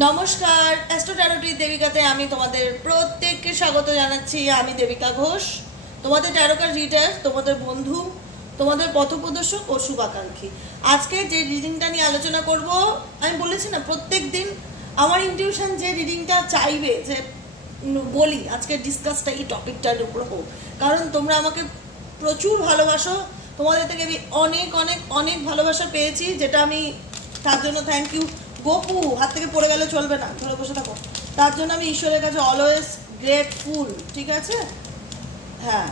নমস্কার, অ্যাস্ট্রো ট্যারোটি দেবিকাতে আমি তোমাদের প্রত্যেককে স্বাগত জানাচ্ছি। আমি দেবিকা ঘোষ, তোমাদের ট্যারোকার রিডার, তোমাদের বন্ধু, তোমাদের পথপ্রদর্শক ও শুভাকাঙ্ক্ষী। আজকে যে রিডিংটা নিয়ে আলোচনা করব, আমি বলেছি না প্রত্যেক দিন আমার ইনটিউশন যে রিডিংটা চাইবে যে বলি আজকে ডিসকাসটা এই টপিকটার উপর হোক, কারণ তোমরা আমাকে প্রচুর ভালোবাসো। তোমাদের থেকে আমি অনেক অনেক অনেক ভালোবাসা পেয়েছি, যেটা আমি তার জন্য থ্যাংক ইউ। গোপু হাত থেকে পড়ে গেলে চলবে না, ধরে বসে থাকো। তার জন্য আমি ঈশ্বরের কাছে অলওয়েজ গ্রেটফুল। ঠিক আছে, হ্যাঁ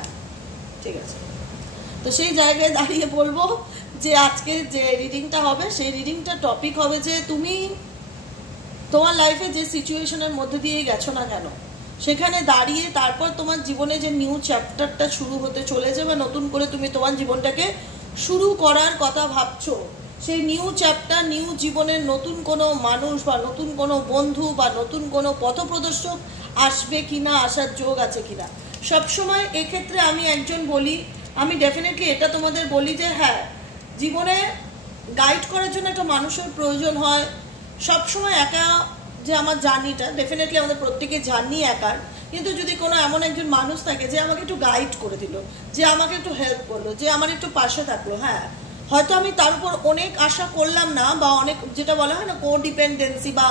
ঠিক আছে। তো সেই জায়গায় দাঁড়িয়ে বলবো যে আজকে যে রিডিংটা হবে সেই রিডিংটার টপিক হবে যে তুমি তোমার লাইফে যে সিচুয়েশনের মধ্যে দিয়ে গেছো না কেন, সেখানে দাঁড়িয়ে তারপর তোমার জীবনে যে নিউ চ্যাপ্টারটা শুরু হতে চলেছে বা নতুন করে তুমি তোমার জীবনটাকে শুরু করার কথা ভাবছো, সেই নিউ চ্যাপ্টার, নিউ জীবনের নতুন কোনো মানুষ বা নতুন কোনো বন্ধু বা নতুন কোনো পথপ্রদর্শক আসবে কিনা, আসার যোগ আছে কিনা। সবসময় এক্ষেত্রে আমি একজন বলি, আমি ডেফিনেটলি এটা তোমাদের বলি যে হ্যাঁ, জীবনে গাইড করার জন্য একটা মানুষের প্রয়োজন হয়। সবসময় একা যে আমার জার্নিটা, ডেফিনেটলি আমাদের প্রত্যেকের জার্নি একার, কিন্তু যদি কোনো এমন একজন মানুষ থাকে যে আমাকে একটু গাইড করে দিল, যে আমাকে একটু হেল্প করলো, যে আমার একটু পাশে থাকলো, হ্যাঁ হয়তো আমি তার উপর অনেক আশা করলাম না বা অনেক যেটা বলা হয় না কো ডিপেন্ডেন্সি বা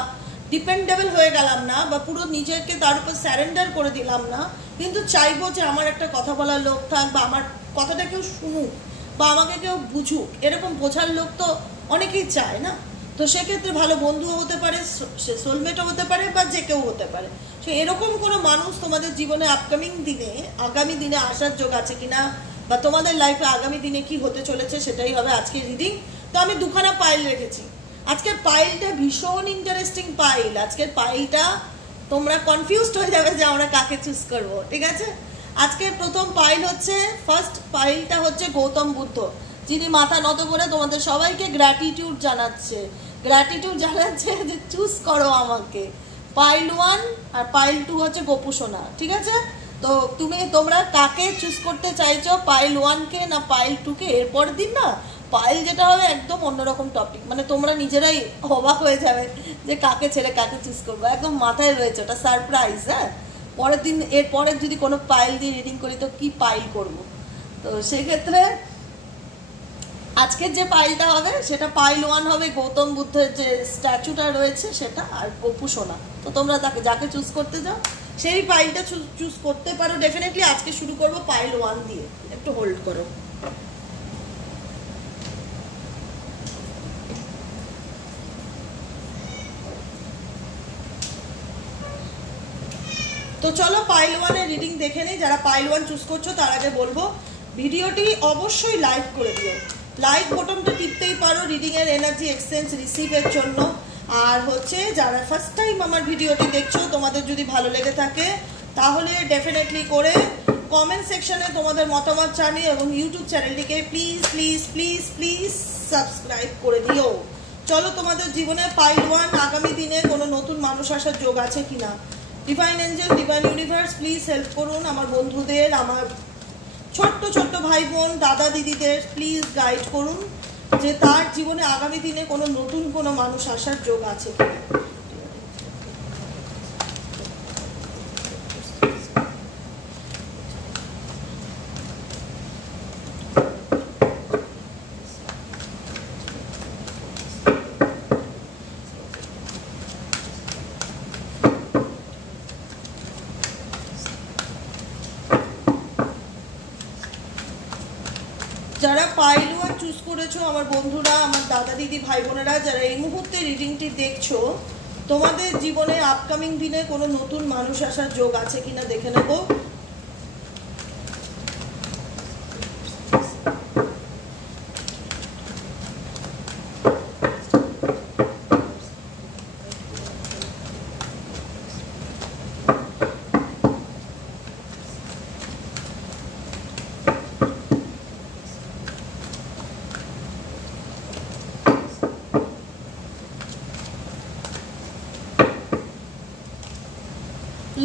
ডিপেন্ডেবল হয়ে গেলাম না বা পুরো নিজেকে তার উপর স্যারেন্ডার করে দিলাম না, কিন্তু চাইবো যে আমার একটা কথা বলার লোক থাক বা আমার কথাটা কেউ শুনুক বা আমাকে কেউ বুঝুক, এরকম বোঝার লোক তো অনেকেই চায় না। তো সেক্ষেত্রে ভালো বন্ধুও হতে পারে, সে সোলমেটও হতে পারে বা যে কেউ হতে পারে। সে এরকম কোনো মানুষ তোমাদের জীবনে আগামী দিনে আসার যোগ আছে কিনা বা তোমাদের লাইফে আগামী দিনে কি হতে চলেছে সেটাই হবে আজকের রিডিং। তো আমি দুখানা পাইল রেখেছি। আজকের পাইলটা ভীষণ ইন্টারেস্টিং পাইল। আজকের পাইলটা তোমরা কনফিউজড হয়ে যাবে যে আমরা কাকে চুজ করবো। ঠিক আছে, আজকের প্রথম পাইল হচ্ছে, ফার্স্ট পাইলটা হচ্ছে গৌতম বুদ্ধ, যিনি মাথা নত করে তোমাদের সবাইকে গ্র্যাটিটিউড জানাচ্ছে যে চুজ করো আমাকে। পাইল 1 আর পাইল 2 হচ্ছে গোপু সোনা। ঠিক আছে, তো তোমরা কাকে চুজ করতে চাইছো, পাইল 1-কে না পাইল 2-কে? এরপর দিন না পাইল যেটা হবে একদম অন্যরকম টপিক, মানে তোমরা নিজেরাই অবাক হয়ে যাবে যে কাকে ছেড়ে কাকে চুজ করবো, একদম মাথায় রয়েছে, ওটা সারপ্রাইজ। হ্যাঁ, পরের দিন এরপরে যদি কোনো পাইল দিয়ে রিডিং করি তো কি পাইল করব। তো সেক্ষেত্রে আজকের যে পাইলটা হবে সেটা পাইল 1 হবে, গৌতম বুদ্ধের যে স্ট্যাচুটা রয়েছে সেটা, আর গোপু সোনা। তো তোমরা যাকে চুজ করতে যাও সেই পাইলটা চুজ করতে পারো। ডেফিনেটলি আজকে শুরু করব পাইল 1 দিয়ে, একটু হোল্ড করো। তো চলো পাইল 1 এর রিডিং দেখে নিই। যারা পাইল 1 চুজ করছো তার আগে বলবো ভিডিওটি অবশ্যই লাইক করে দিও। লাইক বটনটা টিপতেই পারো রিডিং এর এনার্জি এক্সচেঞ্জ রিসিভের জন্য। আর হচ্ছে যারা ফার্স্ট টাইম আমার ভিডিওটি দেখছো, তোমাদের যদি ভালো লেগে থাকে তাহলে ডেফিনেটলি করে কমেন্ট সেকশনে তোমাদের মতামত জানিও এবং ইউটিউব চ্যানেলটিকে please please please please subscribe করে দিও। চলো তোমাদের জীবনে পাইল 1, আগামী দিনে কোনো নতুন মানুষ আসার যোগ আছে কিনা। Divine Angel, divine universe please help করুন আমার বন্ধুদের, আমার ছোট্ট ছোট্ট ভাই বোন, দাদা দিদিদের প্লিজ গাইড করুন যে তার জীবনে আগামী দিনে কোনো নতুন কোনো মানুষ আসার যোগ আছে কিনা। যারা পাইল 1 চুজ করেছো আমার বন্ধুরা, আমার দাদা দিদি ভাই বোনেরা, যারা এই মুহূর্তে রিডিংটি দেখছো, তোমাদের জীবনে আপকামিং দিনে কোনো নতুন মানুষ আসার যোগ আছে কিনা দেখে নেবো।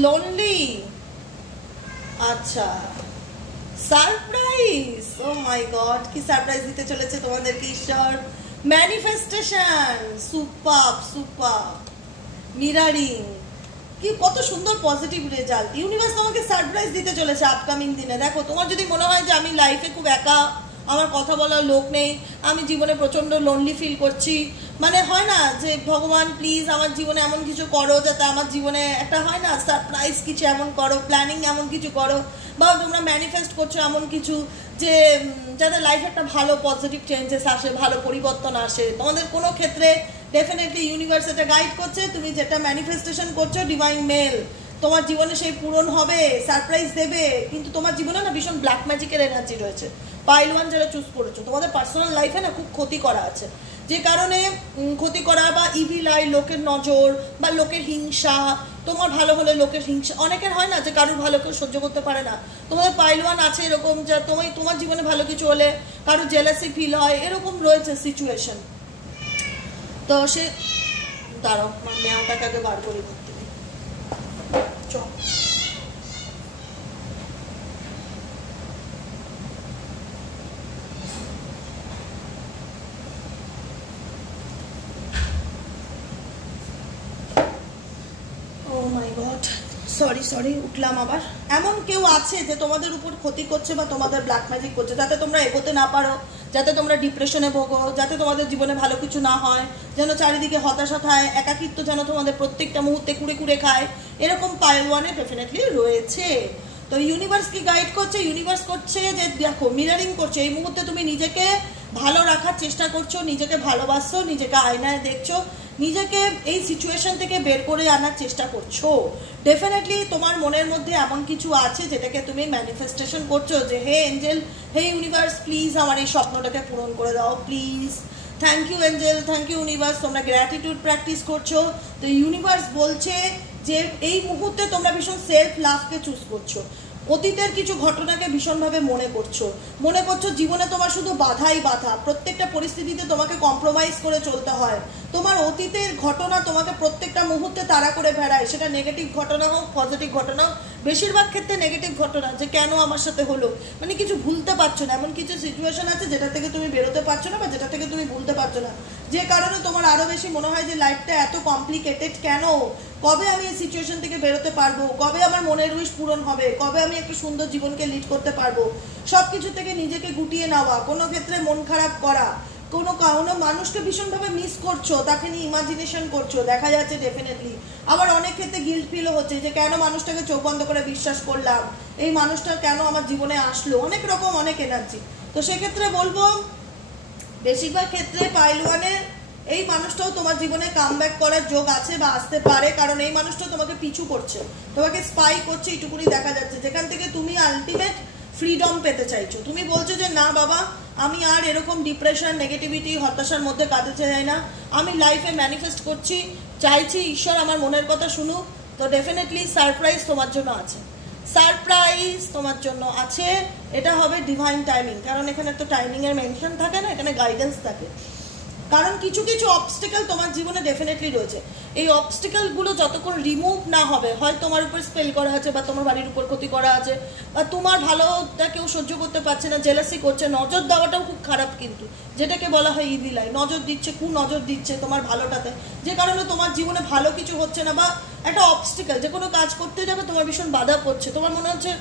লোনলি, আচ্ছা সারপ্রাইজ, ও মাই গড, কি সারপ্রাইজ দিতে চলেছে তোমাদেরকে ঈশ্বর। Manifestation, super super. মিরারিং, কি কত সুন্দর পজিটিভ রেজাল্ট। ইউনিভার্স তোমাকে সারপ্রাইজ দিতে চলেছে আপকামিং দিনে। দেখো, তোমার যদি মনে হয় যে আমি লাইফে খুব একা, আমার কথা বলার লোক নেই, আমি জীবনে প্রচণ্ড লোনলি ফিল করছি, মানে হয় না যে ভগবান প্লিজ আমার জীবনে এমন কিছু করো যাতে আমার জীবনে একটা হয় না সারপ্রাইজ কিছু এমন করো, প্ল্যানিং এমন কিছু করো, বা তোমরা ম্যানিফেস্ট করছো এমন কিছু যে যাতে লাইফে একটা ভালো পজিটিভ চেঞ্জেস আসে, ভালো পরিবর্তন আসে। তোমাদের কোনো ক্ষেত্রে ডেফিনেটলি ইউনিভার্স এটা গাইড করছে, তুমি যেটা ম্যানিফেস্টেশন করছো ডিভাইন মেল তোমার জীবনে সেই পূরণ হবে, সারপ্রাইজ দেবে। কিন্তু তোমার জীবনে না ভীষণ ব্ল্যাক ম্যাজিকের এনার্জি রয়েছে। পাইল ওয়ান যারা চুজ করেছো, তোমাদের পার্সোনাল লাইফে না খুব ক্ষতি করা আছে, যে কারণে ক্ষতি করা বা ইভিল আই, লোকের নজর বা লোকের হিংসা, তোমার ভালো হলে লোকের হিংসা, অনেকের হয় না যে কারোর ভালো কেউ সহ্য করতে পারে না। তোমাদের পাইল ওয়ান আছে এরকম, যে তোমার জীবনে ভালো কিছু হলে কারোর জেলাসি ফিল হয়, এরকম রয়েছে সিচুয়েশন। তো সে দাঁড়াও, আমার মেয়াটাকে আগে বার করে দিতে চ। সরি উঠলাম আবার। এমন কেউ আছে যে তোমাদের উপর ক্ষতি করছে বা তোমাদের ব্ল্যাক ম্যাজিক করছে, যাতে তোমরা এগোতে না পারো, যাতে তোমরা ডিপ্রেশনে ভোগো, যাতে তোমাদের জীবনে ভালো কিছু না হয়, যেন চারিদিকে হতাশা থাকে, একাকিত্ব যেন তোমাদের প্রত্যেকটা মুহূর্তে কুড়ে কুড়ে খায়, এরকম পাইল ওয়ানে ডেফিনেটলি রয়েছে। তো ইউনিভার্স কি গাইড করছে? ইউনিভার্স করছে যে দেখো, মিরারিং করছে, এই মুহূর্তে তুমি নিজেকে ভালো রাখার চেষ্টা করছো, নিজেকে ভালোবাসছো, নিজেকে আয়নায় দেখছো, নিজেকে এই সিচুয়েশন থেকে বের করে আনার চেষ্টা করছো। ডেফিনেটলি তোমার মনের মধ্যে এমন কিছু আছে যেটাকে তুমি ম্যানিফেস্টেশন করছো যে হে এঞ্জেল, হে ইউনিভার্স, প্লিজ আমার এই স্বপ্নটাকে পূরণ করে দাও please. Thank you angel, thank you universe. তোমরা গ্র্যাটিটিউড প্র্যাকটিস করছো। তো ইউনিভার্স বলছে যে এই মুহূর্তে তোমরা ভীষণ সেলফ লাভকে চুজ করছো। অতীতের কিছু ঘটনাকে ভীষণভাবে মনে করছো জীবনে তোমার শুধু বাধাই বাধা, প্রত্যেকটা পরিস্থিতিতে তোমাকে কম্প্রোমাইজ করে চলতে হয়। তোমার অতীতের ঘটনা তোমাকে প্রত্যেকটা মুহূর্তে তাড়া করে বেড়ায়, সেটা নেগেটিভ ঘটনা হোক পজিটিভ ঘটনা হোক, বেশিরভাগ ক্ষেত্রে নেগেটিভ ঘটনা, যে কেন আমার সাথে হলো, মানে কিছু ভুলতে পারছো না, এমন কিছু সিচুয়েশন আছে যেটা থেকে তুমি বেরোতে পারছো না বা যেটা থেকে তুমি ভুলতে পারছো না, যে কারণে তোমার আরো বেশি মনে হয় যে লাইফটা এত কমপ্লিকেটেড কেন, কবে আমি এই সিচুয়েশন থেকে বেরোতে পারবো, কবে আমার মনের উইশ পূরণ হবে, কবে আমি একটা সুন্দর জীবনকে লিড করতে পারবো। সবকিছু থেকে নিজেকে গুটিয়ে নেওয়া, কোনো ক্ষেত্রে মন খারাপ করা, কোনো মানুষকে ভীষণভাবে মিস করছো, তাকে নিয়ে ইমাজিনেশন করছো, দেখা যাচ্ছে ডেফিনেটলি। আবার অনেক ক্ষেত্রে গিল্ট ফিলও হচ্ছে যে কেন মানুষটাকে চোখ বন্ধ করে বিশ্বাস করলাম, এই মানুষটা কেন আমার জীবনে আসলো, অনেক রকম অনেক এনার্জি। তো সেক্ষেত্রে বলবো বেশিরভাগ ক্ষেত্রে পাইল ওয়ানের এই মানুষটাও তোমার জীবনে কামব্যাক করার যোগ আছে বা আসতে পারে, কারণ এই মানুষটা তোমাকে পিছু করছে, তোমাকে স্পাই করছে, এইটুকুনি দেখা যাচ্ছে, যেখান থেকে তুমি আলটিমেট ফ্রিডম পেতে চাইছো। তুমি বলছো যে না বাবা, আমি আর এরকম ডিপ্রেশন, নেগেটিভিটি, হতাশার মধ্যে কাটাতে চাই না, আমি লাইফে ম্যানিফেস্ট করছি, চাইছি ঈশ্বর আমার মনের কথা শুনুক। তো ডেফিনেটলি সারপ্রাইজ তোমার জন্য আছে, সারপ্রাইজ তোমার জন্য আছে। এটা হবে ডিভাইন টাইমিং, কারণ এখানে তো টাইমিংয়ের মেনশন থাকে না, এখানে গাইডেন্স থাকে। কারণ কিছু কিছু অবস্টেকল তোমার জীবনে ডেফিনেটলি রয়েছে, এই অবস্টেকলগুলো যতক্ষণ রিমুভ না হবে, হয় তোমার উপর স্পেল করা আছে বা তোমার বাড়ির উপর ক্ষতি করা আছে, বা তোমার ভালোটা কেউ সহ্য করতে পারছে না, জেলাসি করছে, নজর দেওয়াটাও খুব খারাপ, কিন্তু যেটাকে বলা হয় ইভিল আই, নজর দিচ্ছে, নজর দিচ্ছে তোমার ভালোটাতে, যে কারণে তোমার জীবনে ভালো কিছু হচ্ছে না, বা একটা অবস্টেকল, যে কোনো কাজ করতে যাবে তোমার ভীষণ বাধা পড়ছে, তোমার মনে হচ্ছে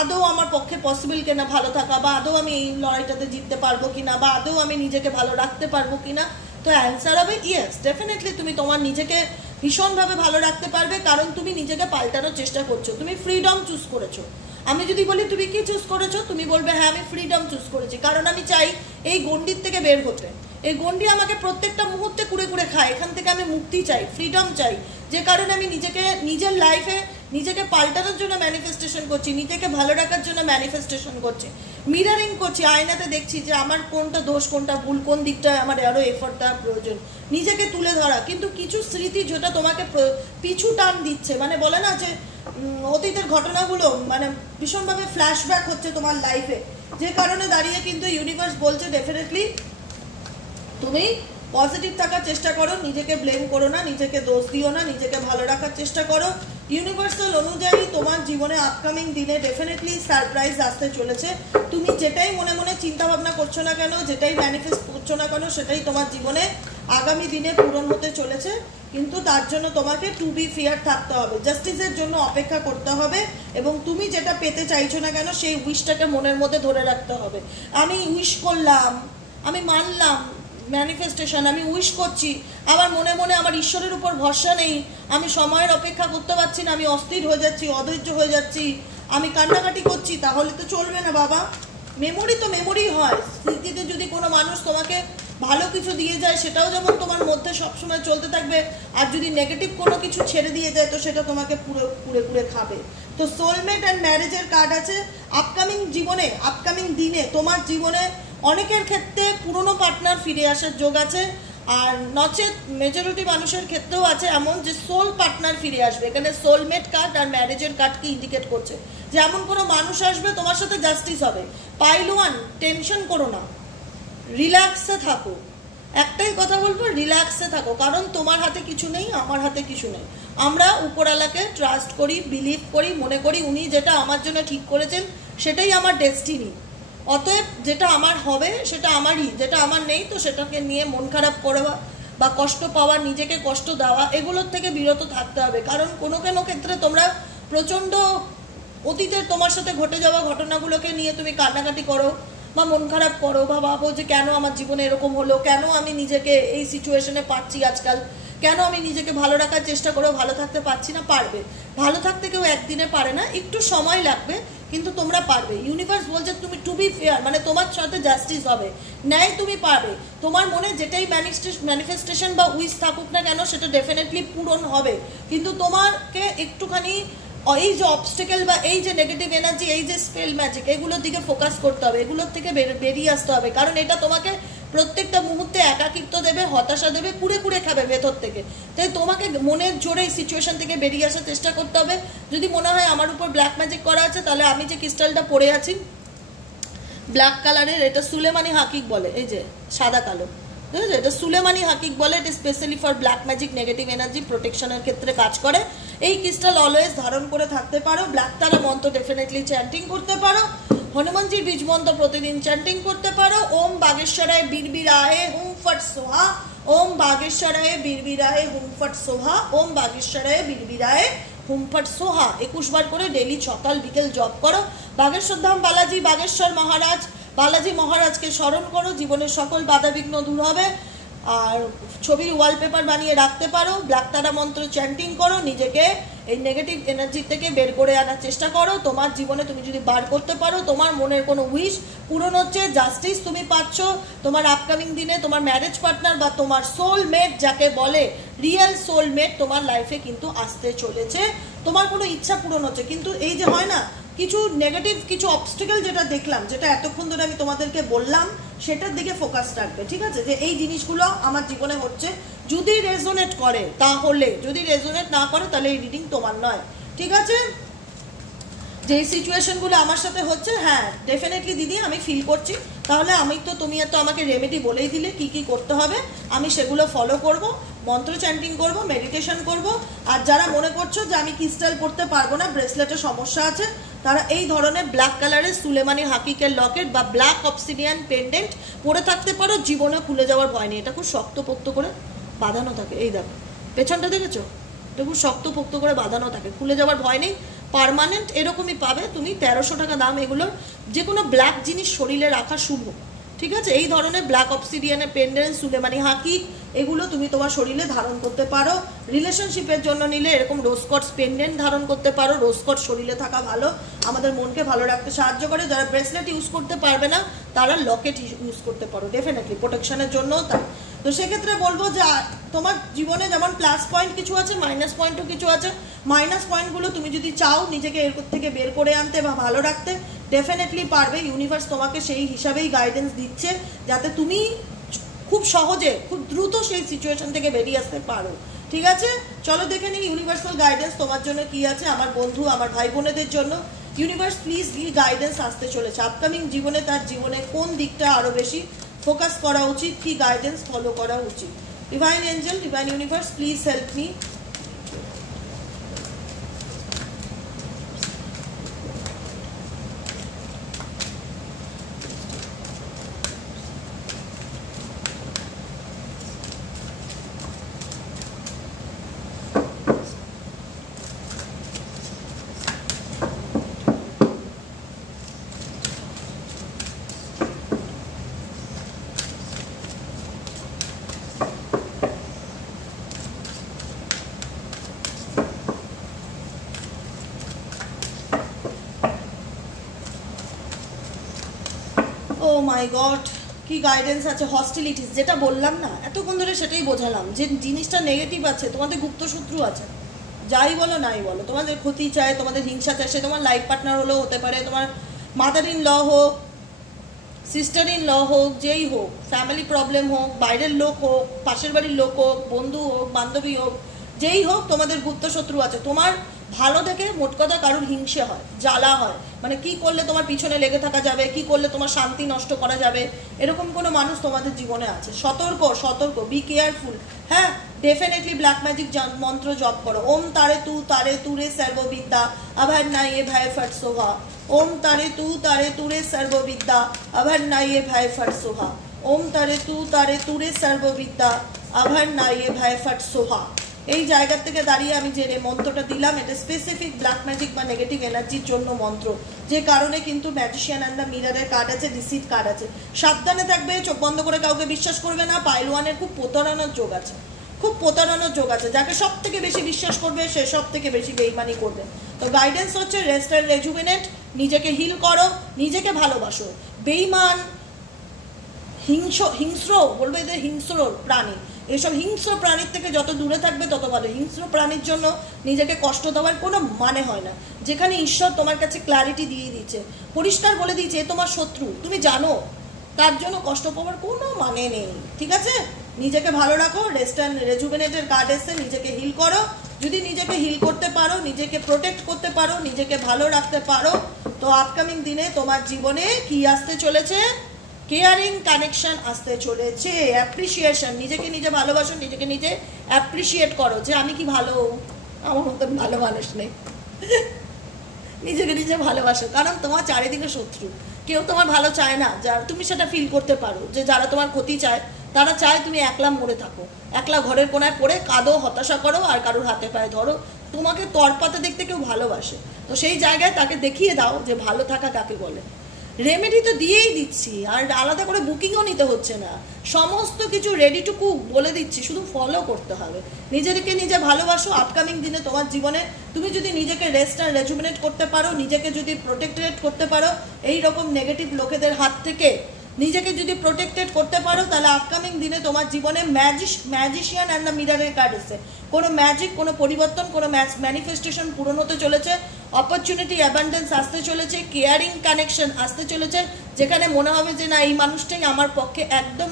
আদৌ আমার পক্ষে পসিবল কিনা ভালো থাকা, বা আদৌ আমি এই লড়াইটাতে জিততে পারবো কিনা, বা আদৌ আমি নিজেকে ভালো রাখতে পারবো কিনা। তো অ্যান্সার হবে ইয়েস, ডেফিনেটলি তুমি তোমার নিজেকে ভীষণভাবে ভালো রাখতে পারবে, কারণ তুমি নিজেকে পাল্টানোর চেষ্টা করছো, তুমি ফ্রিডম চুজ করেছো। আমি যদি বলি তুমি কি চুজ করেছো, তুমি বলবে হ্যাঁ আমি ফ্রিডম চুজ করেছি, কারণ আমি চাই এই গণ্ডির থেকে বের হতে। এই গণ্ডি আমাকে প্রত্যেকটা মুহূর্তে কুড়ে কুড়ে খায়, এখান থেকে আমি মুক্তি চাই, ফ্রিডম চাই, যে কারণে আমি নিজেকে নিজের লাইফে নিজেকে পাল্টানোর জন্য ম্যানিফেস্টেশন করছি, নিজেকে ভালো রাখার জন্য ম্যানিফেস্টেশন করছি, মিরারিং করছি, আয়নাতে দেখছি যে আমার কোনটা দোষ, কোনটা ভুল, কোন দিকটায় আমার আরও এফোর্ট দেওয়ার প্রয়োজন, নিজেকে তুলে ধরা। কিন্তু কিছু স্মৃতি যেটা তোমাকে পিছু টান দিচ্ছে, মানে বলে না যে অতীতের ঘটনাগুলো মানে ভীষণভাবে ফ্ল্যাশব্যাক হচ্ছে তোমার লাইফে, যে কারণে দাঁড়িয়ে কিন্তু ইউনিভার্স বলছে ডেফিনেটলি তুমি পজিটিভ থাকার চেষ্টা করো, নিজেকে ব্লেম করো না, নিজেকে দোষ দিও না, নিজেকে ভালো রাখার চেষ্টা করো। ইউনিভার্সাল অনুযায়ী তোমার জীবনে আপকামিং দিনে ডেফিনেটলি সারপ্রাইজ আসতে চলেছে। তুমি যেটাই মনে মনে চিন্তা ভাবনা করছো না কেন, যেটাই ম্যানিফেস্ট করছো না কেন, সেটাই তোমার জীবনে আগামী দিনে পূরণ হতে চলেছে, কিন্তু তার জন্য তোমাকে টু বি ফেয়ার থাকতে হবে, জাস্টিসের জন্য অপেক্ষা করতে হবে, এবং তুমি যেটা পেতে চাইছো না কেন সেই উইশটাকে মনের মধ্যে ধরে রাখতে হবে। আমি উইশ করলাম, আমি মানলাম ম্যানিফেস্টেশন, আমি উইশ করছি, আবার মনে মনে আমার ঈশ্বরের উপর ভরসা নেই, আমি সময়ের অপেক্ষা করতে পারছি না, আমি অস্থির হয়ে যাচ্ছি, অধৈর্য হয়ে যাচ্ছি, আমি কান্নাকাটি করছি, তাহলে তো চলবে না বাবা। মেমোরি তো মেমোরি হয়। স্মৃতিতে যদি কোনো মানুষ তোমাকে ভালো কিছু দিয়ে যায় সেটাও যেমন তোমার মধ্যে সবসময় চলতে থাকবে, আর যদি নেগেটিভ কোনো কিছু ছেড়ে দিয়ে যায় তো সেটা তোমাকে পুরো পুড়ে পুড়ে খাবে। তো সোলমেট অ্যান্ড ম্যারেজের কার্ড আছে। আপকামিং জীবনে, আপকামিং দিনে তোমার জীবনে অনেকের ক্ষেত্রে পুরনো পার্টনার ফিরে আসার যোগ আছে, আর নচেত মেজরিটি মানুষের ক্ষেত্রেও আছে এমন যে সোল পার্টনার ফিরে আসবে। এখানে সোলমেট কার্ড আর ম্যারেজের কার্ডকে ইন্ডিকেট করছে যে এমন কোনো মানুষ আসবে, তোমার সাথে জাস্টিস হবে। পাইল ওয়ান, টেনশন করো না, রিল্যাক্সে থাকো। একটাই কথা বলবো, রিল্যাক্সে থাকো, কারণ তোমার হাতে কিছু নেই, আমার হাতে কিছু নেই। আমরা উপরওয়ালাকে ট্রাস্ট করি, বিলিভ করি, মনে করি উনি যেটা আমার জন্য ঠিক করেছেন সেটাই আমার ডেস্টিনি। অতএব যেটা আমার হবে সেটা আমারই, যেটা আমার নেই তো সেটাকে নিয়ে মন খারাপ করা বা কষ্ট পাওয়া, নিজেকে কষ্ট দেওয়া, এগুলোর থেকে বিরত থাকতে হবে। কারণ কোনো কোনো ক্ষেত্রে তোমরা প্রচণ্ড অতীতের তোমার সাথে ঘটে যাওয়া ঘটনাগুলোকে নিয়ে তুমি কান্নাকাটি করো বা মন খারাপ করো, বা ভাবো যে কেন আমার জীবনে এরকম হলো, কেন আমি নিজেকে এই সিচুয়েশনে পাচ্ছি আজকাল, কেন আমি নিজেকে ভালো রাখার চেষ্টা করেও ভালো থাকতে পারছি না। পারবে, ভালো থাকতে কেউ একদিনে পারে না, একটু সময় লাগবে, কিন্তু তোমরা পারবে। ইউনিভার্স বলছে তুমি টু বি ফেয়ার, মানে তোমার সাথে জাস্টিস হবে, ন্যায় তুমি পারবে। তোমার মনে যেটাই ম্যানিফেস্টেশন বা উইশ থাকুক না কেন সেটা ডেফিনেটলি পূরণ হবে, কিন্তু তোমাকে একটুখানি এই যে অবস্টেকেল বা এই যে নেগেটিভ এনার্জি, এই যে স্পেল ম্যাজিক, এগুলোর দিকে ফোকাস করতে হবে, এগুলোর থেকে বেরিয়ে আসতে হবে। কারণ এটা তোমাকে প্রত্যেকটা মুহূর্তে একাকিত্ব দেবে, হতাশা দেবে, কুড়ে কুড়ে খাবে ভেতর থেকে। তাই তোমাকে মনের জোরে এই সিচুয়েশন থেকে বেরিয়ে আসার চেষ্টা করতে হবে। যদি মনে হয় আমার উপর ব্ল্যাক ম্যাজিক করা আছে, তাহলে আমি যে ক্রিস্টালটা পরে আছি ব্ল্যাক কালারের, এটা সুলেমানি হাকিক বলে, এই যে সাদা কালো, ঠিক আছে, এটা সুলেমানি হাকিক বলে। এটা specially for black magic, negative energy প্রোটেকশনের ক্ষেত্রে কাজ করে। এই ক্রিস্টাল অলওয়েজ ধারণ করে থাকতে পারো। ব্ল্যাক তারা মন্ত্র ডেফিনেটলি চ্যান্টিং করতে পারো। হনুমানজির বীজ মন্ত্র প্রতিদিন চ্যান্টিং করতে পারো। ওম বাগেশ্বরায় বীরবীরায়ে হুম ফট সোহা, ওম বাগেশ্বরায়ে বীরবীরায়ে হুম ফট সোহা, ওম বাগেশ্বরায়ে বীরবীরায়ে হুম ফট সোহা 21 বার করে ডেলি সকাল বিকেল জপ করো। বাগেশ্বর ধাম বালাজি, বাগেশ্বর মহারাজ, বালাজি মহারাজকে স্মরণ করো, জীবনের সকল বাধাবিঘ্ন দূর হবে। আর ছবির ওয়ালপেপার বানিয়ে রাখতে পারো। ব্ল্যাক তারা মন্ত্র চ্যান্টিং করো, নিজেকে এই নেগেটিভ এনার্জি থেকে বের করে আনার চেষ্টা করো। তোমার জীবনে তুমি যদি বার করতে পারো, তোমার মনের কোনো উইশ পূরণ হচ্ছে, জাস্টিস তুমি পাচ্ছ। তোমার আপকামিং দিনে তোমার ম্যারেজ পার্টনার বা তোমার সোলমেট, যাকে বলে রিয়েল সোলমেট, তোমার লাইফে কিন্তু আসতে চলেছে। তোমার কোনো ইচ্ছা পূরণ হচ্ছে, কিন্তু এই যে হয় না কিছু নেগেটিভ, কিছু অবস্টেকেল যেটা দেখলাম, যেটা এতক্ষণ ধরে আমি তোমাদেরকে বললাম, সেটার দিকে ফোকাস রাখবে, ঠিক আছে? যে এই জিনিসগুলো আমার জীবনে হচ্ছে, যদি রেজোনেট করে তাহলে, যদি রেজোনেট না করে তাহলে এই রিডিং তোমার নয়, ঠিক আছে? যে এই সিচুয়েশনগুলো আমার সাথে হচ্ছে, হ্যাঁ ডেফিনেটলি দিদি আমি ফিল করছি, তাহলে আমি তো, তুমি তো আমাকে রেমেডি বলেই দিলে কি কি করতে হবে, আমি সেগুলো ফলো করব, মন্ত্র চ্যান্টিং করব, মেডিটেশন করব। আর যারা মনে করছো যে আমি ক্রিস্টাল পড়তে পারবো না, ব্রেসলেটের সমস্যা আছে, তারা এই ধরনের ব্ল্যাক কালারের সুলেমানি হাকিকের লকেট বা ব্ল্যাক অবসিডিয়ান পেন্ডেন্ট পরে থাকতে পারো, জীবনে খুলে যাওয়ার ভয় নেই। এটা খুব শক্তপোক্ত করে বাঁধানো থাকে, এই দেখো পেছনটা দেখেছো, এটা খুব শক্তপোক্ত করে বাঁধানো থাকে, খুলে যাওয়ার ভয় নেই, পার্মানেন্ট এরকমই পাবে তুমি। 1300 টাকা দাম এগুলোর। যে কোনো ব্ল্যাক জিনিস শরীরে রাখা শুভ, ঠিক আছে? এই ধরনের ব্ল্যাক অবসিডিয়ানের পেন্ডেন্ট, সুলেমানি হাকিক, এগুলো তুমি তোমার শরীরে ধারণ করতে পারো। রিলেশনশিপের জন্য নিলে এরকম রোজকটস পেন্ডেন্ট ধারণ করতে পারো। রোজকট শরীরে থাকা ভালো, আমাদের মনকে ভালো রাখতে সাহায্য করে। যারা ব্রেসলেট ইউজ করতে পারবে না তারা লকেট ইউজ করতে পারো, ডেফিনেটলি প্রোটেকশনের জন্য। তো সেক্ষেত্রে বলবো যে তোমার জীবনে যেমন প্লাস পয়েন্ট কিছু আছে, মাইনাস পয়েন্টও কিছু আছে। মাইনাস পয়েন্টগুলো তুমি যদি চাও নিজেকে এর থেকে বের করে আনতে বা ভালো রাখতে, ডেফিনেটলি পারবে। ইউনিভার্স তোমাকে সেই হিসাবেই গাইডেন্স দিচ্ছে, যাতে তুমি খুব সহজে, খুব দ্রুত সেই সিচুয়েশন থেকে বেরিয়ে আসতে পারো, ঠিক আছে? চলো দেখে নিই ইউনিভার্সাল গাইডেন্স তোমার জন্য কি আছে, আমার বন্ধু, আমার ভাই বোনেদের জন্য। ইউনিভার্স প্লিজ কি গাইডেন্স আসতে চলেছে আপকামিং জীবনে, তার জীবনে কোন দিকটা আরও বেশি ফোকাস করা উচিত, কি গাইডেন্স ফলো করা উচিত। Divine Angel, divine universe, please help me. My god, কি গাইডেন্স আছে। হস্টিলিটিস, যেটা বললাম না এতক্ষণ ধরে, সেটাই বোঝালাম যে জিনিসটা নেগেটিভ আছে, তোমাদের গুপ্ত শত্রু আছে। যাই বলো নাই বলো, তোমাদের ক্ষতি চায়, তোমাদের হিংসা চায়। সে তোমার লাইফ পার্টনার হলেও হতে পারে, তোমার মাদার ইন ল হোক, সিস্টার ইন ল হোক, যেই হোক, ফ্যামিলি প্রবলেম হোক, বাইরের লোক হোক, পাশের বাড়ির লোক হোক, বন্ধু হোক, বান্ধবী হোক, যেই হোক, তোমাদের গুপ্ত শত্রু আছে। তোমার ভালো দেখে মোট কথা কারোর হিংসে হয়, জ্বালা হয়, মানে কি করলে তোমার পিছনে লেগে থাকা যাবে, কি করলে তোমার শান্তি নষ্ট করা যাবে, এরকম কোনো মানুষ তোমাদের জীবনে আছে। সতর্ক, সতর্ক, বি কেয়ারফুল। হ্যাঁ, ডেফিনেটলি ব্ল্যাক ম্যাজিক মন্ত্র জপ করো। ওম তারে তু রে সর্ববিদ্যা আভার নাই এ ভাই ফট সোহা। ওম তারে তু রে সর্ববিদ্যা আভার নাই এ ভাই ফট সোহা। ওম তারে তু রে সর্ববিদ্যা আভার নাই এ ভাই ফট সোহা। এই জায়গা থেকে দাঁড়িয়ে আমি যে মন্ত্রটা দিলাম, এটা স্পেসিফিক ব্ল্যাক ম্যাজিক বা নেগেটিভ এনার্জির জন্য মন্ত্র, যে কারণে কিন্তু ম্যাজিশিয়ান অ্যান্ড দ্য মিরারের কার্ড আছে, রিসিভ কার্ড আছে। সাবধানে থাকবে, চোখ বন্ধ করে কাউকে বিশ্বাস করবে না। পাইলওয়ানের খুব প্রতারণার যোগ আছে, খুব প্রতারণার যোগ আছে। যাকে সব থেকে বেশি বিশ্বাস করবে সে সব থেকে বেশি বেইমানি করবে। তো গাইডেন্স হচ্ছে রেস্ট অ্যান্ড রেজুভিনেট, নিজেকে হিল করো, নিজেকে ভালোবাসো। বেইমান, হিংস্র বলবো, এদের হিংস্র প্রাণী, এইসব হিংস্র প্রাণীর থেকে যত দূরে থাকবে তত ভালো। হিংস্র প্রাণীর জন্য নিজেকে কষ্ট দেওয়ার কোনো মানে হয় না। যেখানে ঈশ্বর তোমার কাছে ক্ল্যারিটি দিয়ে দিচ্ছে, পরিষ্কার বলে দিয়েছে এ তোমার শত্রু, তুমি জানো, তার জন্য কষ্ট পাওয়ার কোনো মানে নেই। ঠিক আছে, নিজেকে ভালো রাখো। রেস্ট অ্যান্ড রেজুভিনেটের কার্ড এসে নিজেকে হিল করো। যদি নিজেকে হিল করতে পারো, নিজেকে প্রোটেক্ট করতে পারো, নিজেকে ভালো রাখতে পারো, তো আপকামিং দিনে তোমার জীবনে কি আসতে চলেছে? কেয়ারিং কানেকশন আসতে চলেছে, অ্যাপ্রিসিয়েশন। নিজেকে নিজে ভালোবাসো, নিজেকে নিজে অ্যাপ্রিসিয়েট করো যে আমি কি ভালো, আমার মতন ভালো মানুষ নেই। নিজেকে নিজে ভালোবাসো, কারণ তোমার চারিদিকে শত্রু, কেউ তোমার ভালো চায় না। যারা তুমি সেটা ফিল করতে পারো যে যারা তোমার ক্ষতি চায়, তারা চায় তুমি একলা মরে থাকো, একলা ঘরের কোনায় পড়ে কাঁদো, হতাশা করো, আর কারোর হাতে পায়ে ধরো। তোমাকে তরপাতে দেখতে কেউ ভালোবাসে, তো সেই জায়গায় তাকে দেখিয়ে দাও যে ভালো থাকা কাকে বলে। রেমেডি তো দিয়েই দিচ্ছি, আর আলাদা করে বুকিংও নিতে হচ্ছে না, সমস্ত কিছু রেডি টু কুক বলে দিচ্ছি, শুধু ফলো করতে হবে। নিজেকে নিজে ভালোবাসো। আপকামিং দিনে তোমার জীবনে তুমি যদি নিজেকে রেস্ট অ্যান্ড রেজুমিনেট করতে পারো, নিজেকে যদি প্রোটেক্টেড করতে পারো এই রকম নেগেটিভ লোকেদের হাত থেকে, নিজেকে যদি প্রোটেক্টেড করতে পারো, তাহলে আপকামিং দিনে তোমার জীবনে ম্যাজিশিয়ান অ্যান্ড দ্য মিরারের কার্ড এসে কোনো ম্যাজিক, কোনো পরিবর্তন, কোনো ম্যানিফেস্টেশন পূরণ হতে চলেছে। অপরচুনিটি, অ্যাবান্ডেন্স আসতে চলেছে, কেয়ারিং কানেকশন আসতে চলেছে, যেখানে মনে হবে যে না, এই মানুষটাই আমার পক্ষে একদম,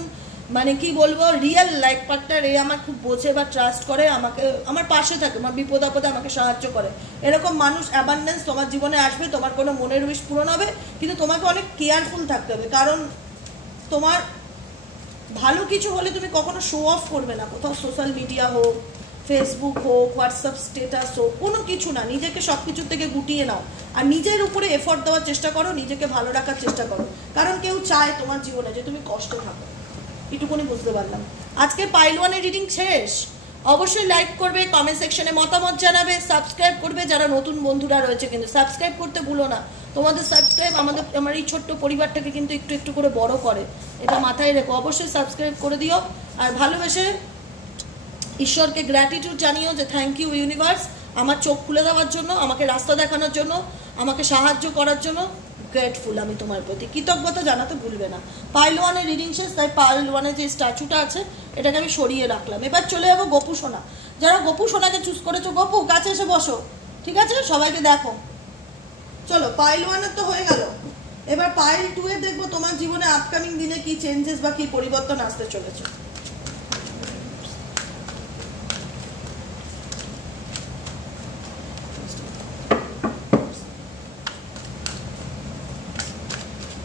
মানে কি বলবো, রিয়েল লাইফ পার্টনার। এই আমার খুব বোঝে বা ট্রাস্ট করে, আমাকে আমার পাশে থাকে, আমার বিপদ আপদে আমাকে সাহায্য করে। এরকম মানুষ, অ্যাবান্ডেন্স তোমার জীবনে আসবে। তোমার কোনো মনের উইশ পূরণ হবে, কিন্তু তোমাকে অনেক কেয়ারফুল থাকতে হবে, কারণ তোমার ভালো কিছু হলে তুমি কখনো শো অফ করবে না। কোথাও সোশ্যাল মিডিয়া হোক, ফেসবুক হোক, হোয়াটসঅ্যাপ স্টেটাস হোক, কোনো কিছু না। নিজেকে সব কিছুর থেকে গুটিয়ে নাও, আর নিজের উপরে এফোর্ট দেওয়ার চেষ্টা করো, নিজেকে ভালো রাখার চেষ্টা করো, কারণ কেউ চায় তোমার জীবনে যে তুমি কষ্টে থাকো। এটুকুনি বুঝতে পারলাম। আজকের পাইল ওয়ানের রিডিং শেষ। অবশ্যই লাইক করবে, কমেন্ট সেকশনে মতামত জানাবে, সাবস্ক্রাইব করবে যারা নতুন বন্ধুরা রয়েছে, কিন্তু সাবস্ক্রাইব করতে ভুলো না। তোমাদের সাবস্ক্রাইব আমার এই ছোট্ট পরিবারটাকে কিন্তু একটু একটু করে বড় করে, এটা মাথায় রেখো। অবশ্যই সাবস্ক্রাইব করে দিও, আর ভালোবেসে ঈশ্বরকে গ্র্যাটিটিউড জানিও যে থ্যাংক ইউ ইউনিভার্স, আমার চোখ খুলে দেওয়ার জন্য, আমাকে রাস্তা দেখানোর জন্য, আমাকে সাহায্য করার জন্য গ্রেটফুল আমি তোমার প্রতি। কৃতজ্ঞতা জানাতে ভুলবে না। পাইল ওয়ানের রিডিং শেষ, তাই পাইল ওয়ানের যে স্ট্যাচুটা আছে এটাকে আমি সরিয়ে রাখলাম। এবার চলে যাবো গোপু সোনা। যারা গোপু সোনাকে চুজ করেছো, গোপু কাছে এসে বসো, ঠিক আছে? সবাইকে দেখো। চলো, পাইল ওয়ানের তো হয়ে গেল, এবার পাইল 2 এ দেখবো তোমার জীবনে আপকামিং দিনে কি চেঞ্জেস বা কি পরিবর্তন আসতে চলেছে।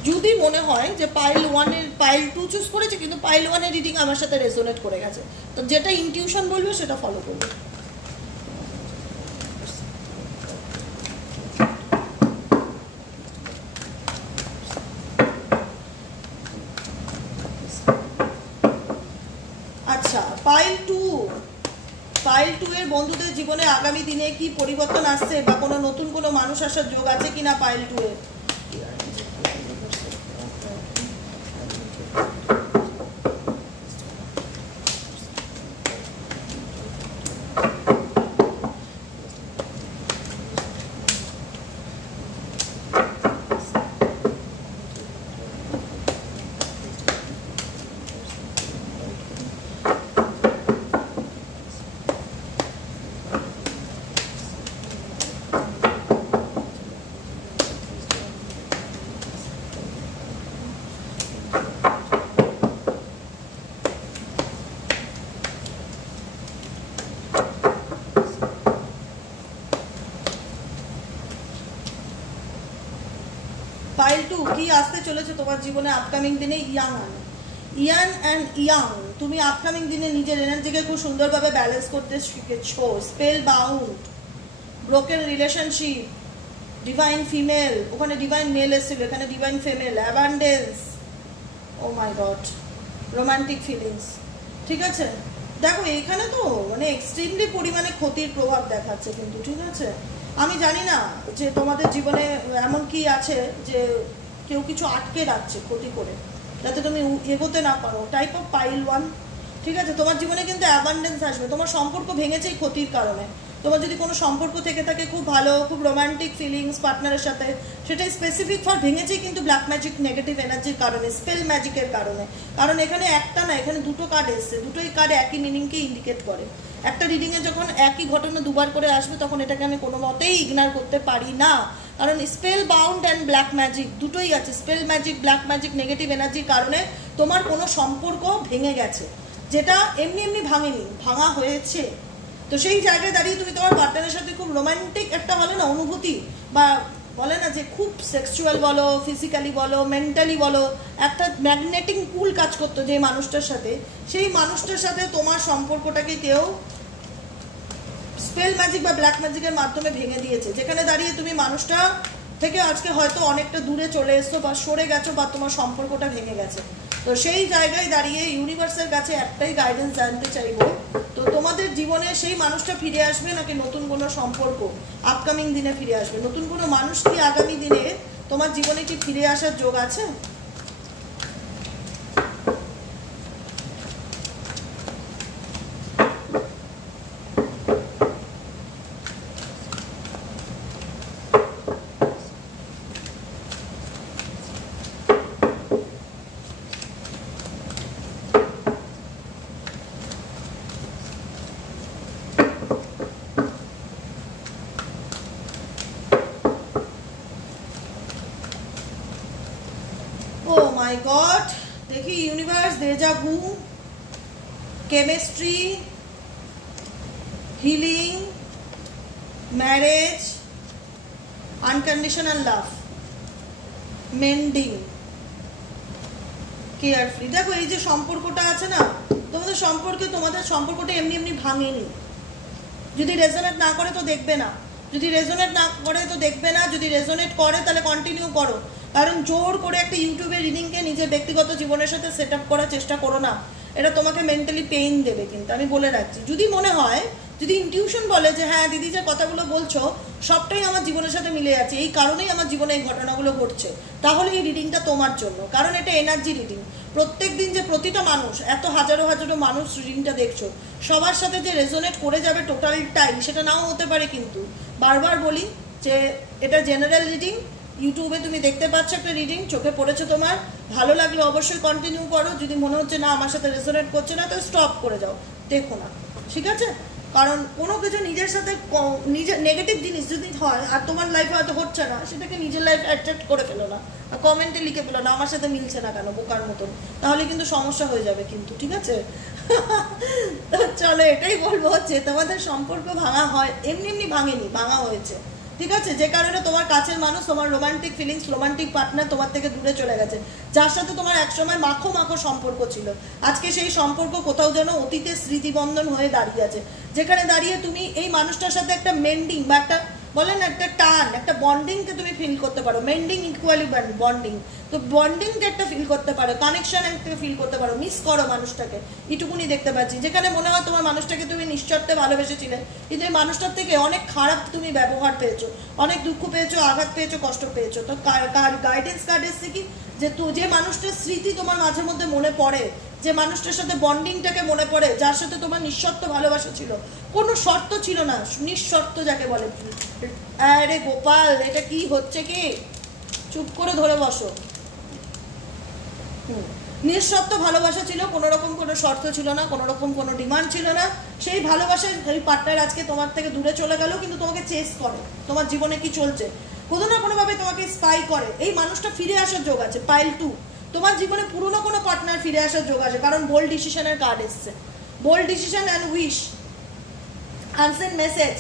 যদি মনে হয় যে পাইল 2 চুজ করেছে, কিন্তু পাইল 1 এর রিডিং আমার সাথে রেজোনেট করে গেছে, তো যেটা ইনটিউশন বলবে সেটা ফলো করবে। আচ্ছা, পাইল 2 এর বন্ধুদের জীবনে আগামী দিনে কি পরিবর্তন আসছে, বা কোনো নতুন কোনো মানুষ আসার যোগ আছে কিনা পাইল 2 এর? কি আসতে চলেছে তোমার জীবনে আপকামিং দিনে? ইয়ান অ্যান্ড ইয়াং। তুমি আপকামিং দিনে নিজের এনার্জিকে খুব সুন্দরভাবে ব্যালেন্স করতে শিখেছো। Spell bound, broken relationship, divine female, ওখানে ডিভাইন মেল এসেছিল, এখানে divine female, abundance, O my god, romantic feelings. ঠিক আছে, দেখো এখানে তো মানে এক্সট্রিমলি পরিমাণে ক্ষতির প্রভাব দেখাচ্ছে কিন্তু। ঠিক আছে, আমি জানি না যে তোমাদের জীবনে এমন কি আছে যে কেউ কিছু আটকে রাখছে ক্ষতি করে, যাতে তুমি এগোতে না পারো। Type of pile 1। ঠিক আছে, তোমার জীবনে কিন্তু অ্যাবান্ডেন্স আসবে। তোমার সম্পর্ক ভেঙেছে এই ক্ষতির কারণে। তোমার যদি কোনো সম্পর্ক থেকে থাকে খুব ভালো, খুব রোমান্টিক ফিলিংস পার্টনারের সাথে, সেটাই স্পেসিফিক ফর ভেঙেছে কিন্তু ব্ল্যাক ম্যাজিক নেগেটিভ এনার্জির কারণে, স্পেল ম্যাজিকের কারণে। কারণ এখানে একটা না, এখানে দুটো কার্ড এসছে, দুটোই কার্ড একই মিনিংকে ইন্ডিকেট করে। একটা রিডিংয়ে যখন একই ঘটনা দুবার করে আসবে তখন এটাকে আমি কোনো মতেই ইগনোর করতে পারি না। কারণ spell bound and black magic দুটোই আছে। Spell magic, black magic, negative এনার্জির কারণে তোমার কোনো সম্পর্ক ভেঙে গেছে, যেটা এমনি এমনি ভাঙেনি, ভাঙা হয়েছে। তো সেই জায়গায় দাঁড়িয়ে তুমি তোমার পার্টনারের সাথে খুব রোমান্টিক একটা বলে না অনুভূতি, বা বলে না যে খুব সেক্সুয়াল বলো, ফিজিক্যালি বলো, মেন্টালি বলো, একটা ম্যাগনেটিক পুল কাজ করতো যে মানুষটার সাথে, সেই মানুষটার সাথে তোমার সম্পর্কটাকে কেউ স্পেল ম্যাজিক বা ব্ল্যাক ম্যাজিকের মাধ্যমে ভেঙে দিয়েছে। যেখানে দাঁড়িয়ে তুমি মানুষটা থেকে আজকে হয়তো অনেকটা দূরে চলে এসছো বা সরে গেছো, বা তোমার সম্পর্কটা ভেঙে গেছে। তো সেই জায়গায় দাঁড়িয়ে ইউনিভার্সের কাছে একটাই গাইডেন্স জানতে চাইবো, তো তোমাদের জীবনে সেই মানুষটা ফিরে আসবে নাকি নতুন কোনো সম্পর্ক আপকামিং দিনে ফিরে আসবে? নতুন কোনো মানুষ কি আগামী দিনে তোমার জীবনে কি ফিরে আসার যোগ আছে? মাই গড, দেখি universe, déjà vu, chemistry, healing, marriage, unconditional love, মেন্ডিং, carefree. দেখো এই যে সম্পর্কটা আছে না তোমাদের সম্পর্কটা এমনি এমনি ভাঙেনি। যদি রেজোনেট না করে তো দেখবে না, যদি রেজোনেট না করে তো দেখবে না, যদি রেজোনেট করে তাহলে কন্টিনিউ করো। কারণ জোর করে একটা ইউটিউবের রিডিংকে নিজের ব্যক্তিগত জীবনের সাথে সেট আপ করার চেষ্টা করো না, এটা তোমাকে মেন্টালি পেইন দেবে। কিন্তু আমি বলে রাখছি, যদি মনে হয়, যদি ইনটিউশন বলে যে হ্যাঁ দিদি যে কথাগুলো বলছো সবটাই আমার জীবনের সাথে মিলে যাচ্ছে, এই কারণেই আমার জীবনে এই ঘটনাগুলো ঘটছে, তাহলে এই রিডিংটা তোমার জন্য। কারণ এটা এনার্জি রিডিং। প্রত্যেক দিন যে প্রতিটা মানুষ, এত হাজারো হাজারো মানুষ রিডিংটা দেখছো, সবার সাথে যে রেজোনেট করে যাবে টোটাল টাইম সেটা নাও হতে পারে। কিন্তু বারবার বলি যে এটা জেনারেল রিডিং। ইউটিউবে তুমি দেখতে পাচ্ছ একটা রিডিং, চোখে পড়েছে তোমার, ভালো লাগলে অবশ্যই কন্টিনিউ করো। যদি মনে হচ্ছে না আমার সাথে রেজোনেট করছে না, তো স্টপ করে যাও, দেখো না। ঠিক আছে, কারণ কোনো কিছু নিজের সাথে নিজের নেগেটিভ জিনিস যদি হয় আর তোমার লাইফে হয়তো হচ্ছে না, সেটাকে নিজের লাইফে অ্যাট্রাক্ট করে ফেলো না, কমেন্টে লিখে ফেলো না আমার সাথে মিলছে না কেন, বোকার মতন, তাহলে কিন্তু সমস্যা হয়ে যাবে কিন্তু। ঠিক আছে, তো চলো এটাই বলবো যে তোমাদের সম্পর্ক ভাঙা হয়, এমনি এমনি ভাঙেনি, ভাঙা হয়েছে। ঠিক আছে, যে কারণে তোমার কাছের মানুষ, তোমার রোমান্টিক ফিলিংস, রোমান্টিক পার্টনার তোমার থেকে দূরে চলে গেছে, যার সাথে তোমার একসময় মাখো মাখো সম্পর্ক ছিল, আজকে সেই সম্পর্ক কোথাও যেন অতীতের স্মৃতিবন্ধন হয়ে দাঁড়িয়ে আছে। যেখানে দাঁড়িয়ে তুমি এই মানুষটার সাথে একটা মেন্ডিং বা একটা বলে না একটা টান, একটা বন্ডিংকে তুমি ফিল করতে পারো। মেন্ডিং ইকুয়ালি বন্ডিং, তো বন্ডিংকে একটা ফিল করতে পারো, কানেকশন একটা ফিল করতে পারো। মিস করো মানুষটাকে, এটুকুনি দেখতে পাচ্ছি। যেখানে মনে হয় তোমার মানুষটাকে তুমি নিঃস্বার্থে ভালোবেসেছিলে, কিন্তু এই মানুষটার থেকে অনেক খারাপ তুমি ব্যবহার পেয়েছো, অনেক দুঃখ পেয়েছো, আঘাত পেয়েছো, কষ্ট পেয়েছো। তো গাইডেন্স কার্ড এসছে কি, যে মানুষটার স্মৃতি তোমার মাঝে মধ্যে মনে পড়ে, যে মানুষটার সাথে বন্ডিংটাকে মনে পড়ে, যার সাথে তোমার নিঃশর্ত ভালোবাসা ছিল, কোনো শর্ত ছিল না, নিঃশর্ত যাকে বলে। আরে গোপাল, এটা কি হচ্ছে কি, চুপ করে ধরে বসো। নিঃশর্ত ভালোবাসা ছিল, কোনো রকম কোনো শর্ত ছিল না, কোনো রকম কোনো ডিমান্ড ছিল না। সেই ভালোবাসার এই পার্টনার আজকে তোমার থেকে দূরে চলে গেল, কিন্তু তোমাকে চেস করে, তোমার জীবনে কি চলছে কোনো না কোনোভাবে তোমাকে স্পাই করে। এই মানুষটা ফিরে আসার যোগ আছে। পাইল 2, তোমার জীবনে পুরনো কোনো পার্টনার ফিরে আসার যোগ আছে, কারণ বোল্ড ডিসিশনের কার্ড এসছে। Bold decision and wish, unsent message,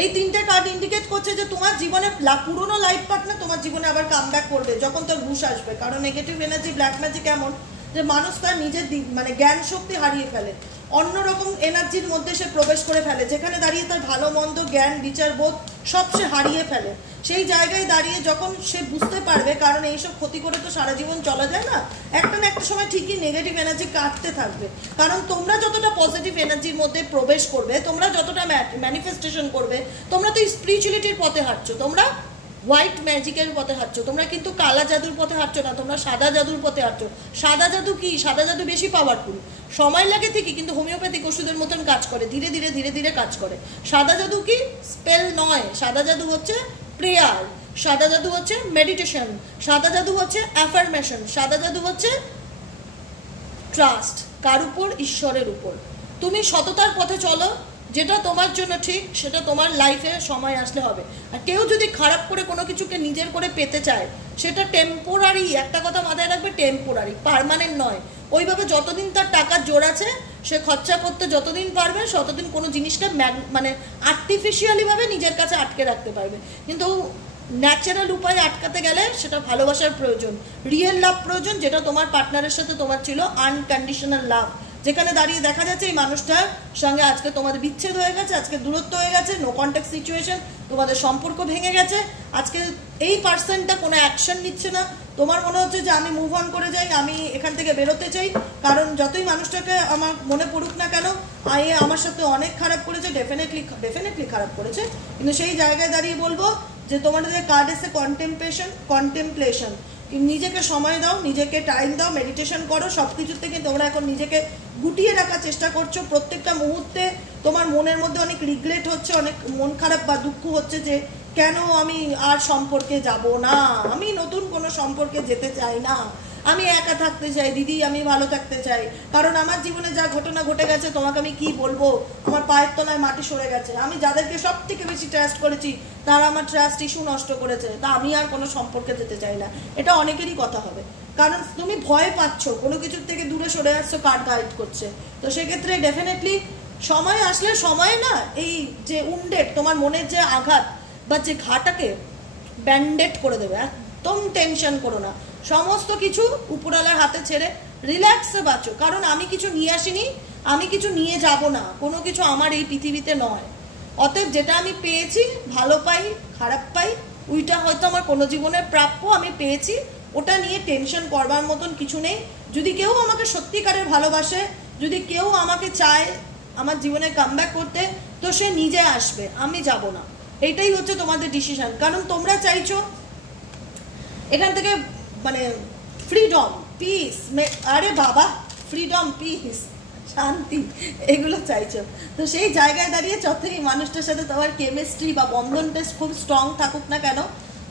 এই তিনটে কার্ড ইন্ডিকেট করছে যে তোমার জীবনে পুরোনো লাইফ পার্টনার তোমার জীবনে আবার কামব্যাক করবে যখন তোর ঘুষ আসবে। কারণ নেগেটিভ এনার্জি, ব্ল্যাক ম্যাজিক এমন যে মানুষ তার নিজের মানে জ্ঞান শক্তি হারিয়ে ফেলে, অন্যরকম এনার্জির মধ্যে সে প্রবেশ করে ফেলে, যেখানে দাঁড়িয়ে তার ভালো মন্দ জ্ঞান বিচার বোধ সব সে হারিয়ে ফেলে। সেই জায়গায় দাঁড়িয়ে যখন সে বুঝতে পারবে, কারণ এইসব ক্ষতি করে তো সারা জীবন চলা যায় না, একটা না একটা সময় ঠিকই নেগেটিভ এনার্জি কাটতে থাকবে। কারণ তোমরা যতটা পজিটিভ এনার্জির মধ্যে প্রবেশ করবে, তোমরা যতটা ম্যানিফেস্টেশন করবে, তোমরা তো স্পিরিচুয়ালিটির পথে হাঁটছো, তোমরা হোয়াইট ম্যাজিকের পথে হাঁটছো, তোমরা কিন্তু কালা জাদুর পথে হাঁটছো না, তোমরা সাদা জাদুর পথে হাঁটছো। সাদা জাদু কি? সাদা জাদু বেশি পাওয়ারফুল, সময় লাগে ঠিকই, কিন্তু হোমিওপ্যাথিক ওষুধের মতন কাজ করে, ধীরে ধীরে ধীরে ধীরে কাজ করে। সাদা জাদু কি? স্পেল নয়, সাদা জাদু হচ্ছে প্রেয়ার, সাদা জাদু হচ্ছে মেডিটেশন, সাদা জাদু হচ্ছে অ্যাফার্মেশন, সাদা জাদু হচ্ছে ট্রাস্ট, কার উপর? ঈশ্বরের উপর। তুমি সততার পথে চলো, যেটা তোমার জন্য ঠিক সেটা তোমার লাইফে সময় আসলে হবে। আর কেউ যদি খারাপ করে কোনো কিছুকে নিজের করে পেতে চায়, সেটা টেম্পোরারি, একটা কথা মাথায় রাখবে, টেম্পোরারি, পার্মানেন্ট নয়। ওইভাবে যতদিন তার টাকার জোর আছে সে খরচা করতে যতদিন পারবে, ততদিন কোনো জিনিসকে মানে আর্টিফিশিয়ালিভাবে নিজের কাছে আটকে রাখতে পারবে। কিন্তু ন্যাচারাল উপায়ে আটকাতে গেলে সেটা ভালোবাসার প্রয়োজন, রিয়েল লাভ প্রয়োজন, যেটা তোমার পার্টনারের সাথে তোমার ছিল আনকন্ডিশনাল লাভ। যেখানে দাঁড়িয়ে দেখা যাচ্ছে এই মানুষটার সঙ্গে আজকে তোমাদের বিচ্ছেদ হয়ে গেছে, আজকে দূরত্ব হয়ে গেছে, নো কন্ট্যাক্ট সিচুয়েশন, তোমাদের সম্পর্ক ভেঙে গেছে। আজকে এই পার্সনটা কোনো অ্যাকশন নিচ্ছে না, তোমার মনে হচ্ছে যে আমি মুভ অন করে যাই, আমি এখান থেকে বেরোতে চাই। কারণ যতই মানুষটাকে আমার মনে পড়ুক না কেন, আমার সাথে অনেক খারাপ করেছে, ডেফিনেটলি খারাপ করেছে, কিন্তু সেই জায়গায় দাঁড়িয়ে বলবো যে তোমাদের কার্ড এসে কন্টেম্পলেশন, নিজেকে সময় দাও, নিজেকে টাইম দাও, মেডিটেশন করো, সব কিছুর থেকে তোমরা এখন নিজেকে গুটিয়ে রাখার চেষ্টা করছো। প্রত্যেকটা মুহূর্তে তোমার মনের মধ্যে অনেক রিগ্রেট হচ্ছে, অনেক মন খারাপ বা দুঃখ হচ্ছে যে কেন আমি আর সম্পর্কে যাব না, আমি নতুন কোনো সম্পর্কে যেতে চাই না, আমি একা থাকতে চাই দিদি, আমি ভালো থাকতে চাই। কারণ আমার জীবনে যা ঘটনা ঘটে গেছে তোমাকে আমি কি বলবো, আমার পায়ের তলায় মাটি সরে গেছে, আমি যাদেরকে সব থেকে বেশি ট্রাস্ট করেছি তারা আমার ট্রাস্ট ইস্যু নষ্ট করেছে, তা আমি আর কোনো সম্পর্কে যেতে চাই না। এটা অনেকেরই কথা হবে, কারণ তুমি ভয় পাচ্ছ, কোনো কিছুর থেকে দূরে সরে আসছো, কার্ড গাইড করছে। তো সেক্ষেত্রে ডেফিনেটলি সময় আসলে, সময় না, এই যে উন্ডেড তোমার মনের যে আঘাত বা যে ঘাটাকে ব্যান্ডেড করে দেবে। একদম টেনশন করো না, সমস্ত কিছু উপরওয়ালার হাতে ছেড়ে রিল্যাক্সে বাঁচো। কারণ আমি কিছু নিয়ে আসিনি, আমি কিছু নিয়ে যাব না, কোনো কিছু আমার এই পৃথিবীতে নয়। অতএব যেটা আমি পেয়েছি, ভালো পাই খারাপ পাই, ওইটা হয়তো আমার কোনো জীবনের প্রাপ্য, আমি পেয়েছি, ওটা নিয়ে টেনশন করবার মতন কিছু নেই। যদি কেউ আমাকে সত্যিকারের ভালোবাসে, যদি কেউ আমাকে চায় আমার জীবনে কামব্যাক করতে, তো সে নিজে আসবে, আমি যাব না। এইটাই হচ্ছে তোমাদের ডিসিশন। কারণ তোমরা চাইছো এখান থেকে মানে ফ্রিডম, পিস, আরে বাবা, ফ্রিডম, পিস, শান্তি, এগুলো চাইছো। তো সেই জায়গায় দাঁড়িয়ে যতই মানুষটার সাথে তোমার কেমিস্ট্রি বা বন্ধনটা খুব স্ট্রং থাকুক না কেন,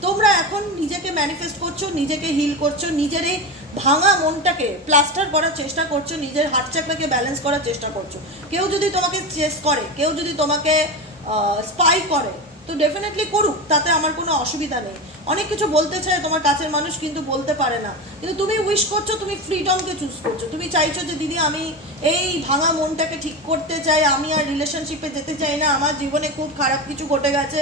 তোমরা এখন নিজেকে ম্যানিফেস্ট করছো, নিজেকে হিল করছো, নিজের এই ভাঙা মনটাকে প্লাস্টার করার চেষ্টা করছো, নিজের হার্ট চাকরাকে ব্যালেন্স করার চেষ্টা করছো। কেউ যদি তোমাকে চেস করে, কেউ যদি তোমাকে স্পাই করে, তো ডেফিনেটলি করুক, তাতে আমার কোনো অসুবিধা নেই। অনেক কিছু বলতে চায় তোমার কাছের মানুষ, কিন্তু বলতে পারে না। কিন্তু তুমি উইশ করছো, তুমি ফ্রিডমকে চুজ করছো, তুমি চাইছো যে দিদি আমি এই ভাঙা মনটাকে ঠিক করতে চাই, আমি আর রিলেশনশিপে যেতে চাই না, আমার জীবনে খুব খারাপ কিছু ঘটে গেছে,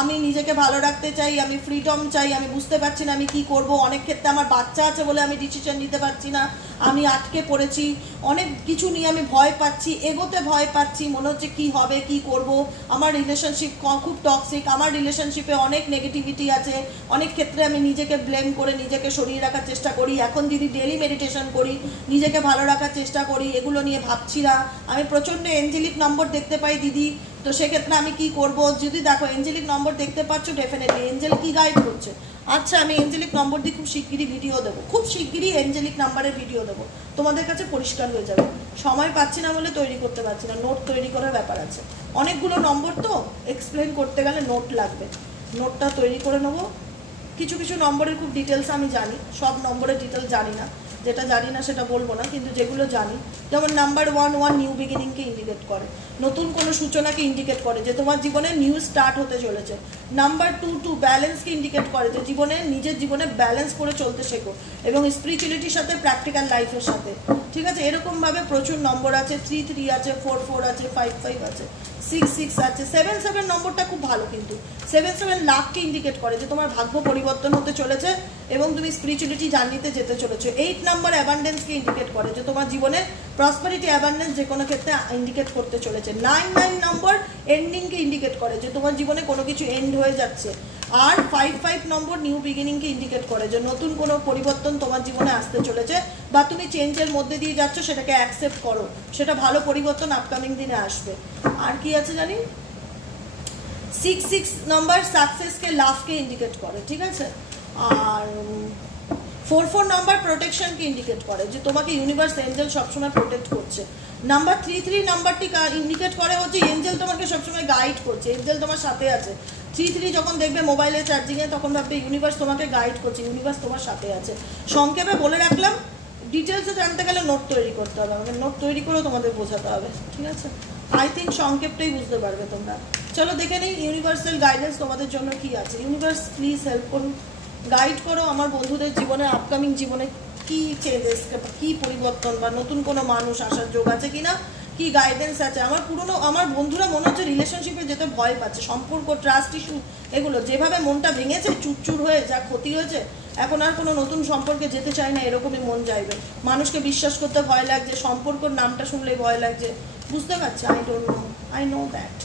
আমি নিজেকে ভালো রাখতে চাই, আমি ফ্রিডম চাই, আমি বুঝতে পারছি না আমি কি করব। অনেক ক্ষেত্রে আমার বাচ্চা আছে বলে আমি ডিসিশন নিতে পারছি না, আমি আটকে পড়েছি, অনেক কিছু নিয়ে আমি ভয় পাচ্ছি, এগোতে ভয় পাচ্ছি, মনে হচ্ছে কি হবে, কি করব, আমার রিলেশনশিপ খুব টক্সিক, আমার রিলেশনশিপে অনেক নেগেটিভিটি আছে, অনেক ক্ষেত্রে আমি নিজেকে ব্লেম করে নিজেকে সরিয়ে রাখার চেষ্টা করি। এখন দিদি ডেলি মেডিটেশন করি, নিজেকে ভালো রাখার চেষ্টা করি, এগুলো নিয়ে ভাবছি না। আমি প্রচণ্ড এঞ্জেলিক নম্বর দেখতে পাই দিদি, তো সেক্ষেত্রে আমি কি করব। যদি দেখো এঞ্জেলিক নম্বর দেখতে পাচ্ছ, ডেফিনেটলি এঞ্জেল কি গাইড করছে। আচ্ছা, আমি এঞ্জেলিক নম্বর দিয়ে খুব শিগগিরই ভিডিও দেবো, খুব শিগগিরই এঞ্জেলিক নাম্বারের ভিডিও দেবো, তোমাদের কাছে পরিষ্কার হয়ে যাবে। সময় পাচ্ছি না বলে তৈরি করতে পারছি না, নোট তৈরি করার ব্যাপার আছে, অনেকগুলো নম্বর তো এক্সপ্লেন করতে গেলে নোট লাগবে, নোটটা তৈরি করে নেবো। কিছু কিছু নম্বরের খুব ডিটেলস আমি জানি, সব নম্বরের ডিটেলস জানি না, যেটা জানি না সেটা বলবো না, কিন্তু যেগুলো জানি, যেমন নাম্বার 1 নিউ বিগিনিংকে ইন্ডিকেট করে, নতুন কোনো সূচনাকে ইন্ডিকেট করে যে তোমার জীবনে নিউ স্টার্ট হতে চলেছে। নাম্বার 2 ব্যালেন্সকে ইন্ডিকেট করে যে নিজের জীবনে ব্যালেন্স করে চলতে শেখো, এবং স্পিরিচুয়ালিটির সাথে প্র্যাকটিক্যাল লাইফের সাথে, ঠিক আছে। এরকমভাবে প্রচুর নম্বর আছে, 3 আছে, 4 আছে, 5 আছে, 6 আছে। 7 নম্বরটা খুব ভালো, কিন্তু 7 লাখকে ইন্ডিকেট করে যে তোমার ভাগ্য পরিবর্তন হতে চলেছে এবং তুমি স্পিরিচুয়ালিটি জার্নিতে যেতে চলেছো। 8 নম্বর অ্যাবান্ডেন্সকে ইন্ডিকেট করে যে তোমার জীবনে প্রসপারিটি অ্যাবান্ডেন্স যে কোনো ক্ষেত্রে ইন্ডিকেট করতে চলেছে। 9 নম্বর এন্ডিংকে ইন্ডিকেট করে যে তোমার জীবনে কোনো কিছু এন্ড হয়ে যাচ্ছে। আর 5 নম্বর নিউ বিগিনিংকে ইন্ডিকেট করে যে নতুন কোনো পরিবর্তন তোমার জীবনে আসতে চলেছে বা তুমি চেঞ্জের মধ্যে দিয়ে যাচ্ছ, সেটাকে অ্যাকসেপ্ট করো, সেটা ভালো পরিবর্তন আপকামিং দিনে আসবে। আর কি আছে জানি, 6 নম্বর সাকসেসকে লাভকে ইন্ডিকেট করে, ঠিক আছে। আর 4 নম্বর প্রোটেকশনকে ইন্ডিকেট করে যে তোমাকে ইউনিভার্স এঞ্জেল সবসময় প্রোটেক্ট করছে। নাম্বার 3 নাম্বারটি ইন্ডিকেট করে হচ্ছে এঞ্জেল তোমাকে সবসময় গাইড করছে, এঞ্জেল তোমার সাথে আছে। 3 যখন দেখবে মোবাইলে চার্জিংয়ে, তখন ভাববে ইউনিভার্স তোমাকে গাইড করছে, ইউনিভার্স তোমার সাথে আছে। সংক্ষেপে বলে রাখলাম, ডিটেলসে জানতে গেলে নোট তৈরি করতে হবে, আমাকে নোট তৈরি করেও তোমাদের বোঝাতে হবে, ঠিক আছে। আই থিঙ্ক সংক্ষেপটাই বুঝতে পারবে তোমরা। চলো দেখে নিই ইউনিভার্সাল গাইডেন্স তোমাদের জন্য কি আছে। ইউনিভার্স প্লিজ হেল্প করুন, গাইড করো আমার বন্ধুদের জীবনে, আপকামিং জীবনে কি চেঞ্জেস, কি পরিবর্তন বা নতুন কোনো মানুষ আসার যোগ আছে কিনা, কি গাইডেন্স আছে। আমার বন্ধুরা মনে হচ্ছে রিলেশনশিপে যেতে ভয় পাচ্ছে, সম্পর্ক, ট্রাস্ট ইস্যু, এগুলো যেভাবে মনটা ভেঙেছে, চুরচুর হয়ে যা ক্ষতি হয়েছে, এখন আর কোনো নতুন সম্পর্কে যেতে চায় না, এরকমই মন চাইবে। মানুষকে বিশ্বাস করতে ভয় লাগছে, সম্পর্কর নামটা শুনলেই ভয় লাগছে, বুঝতে পারছি। I know that.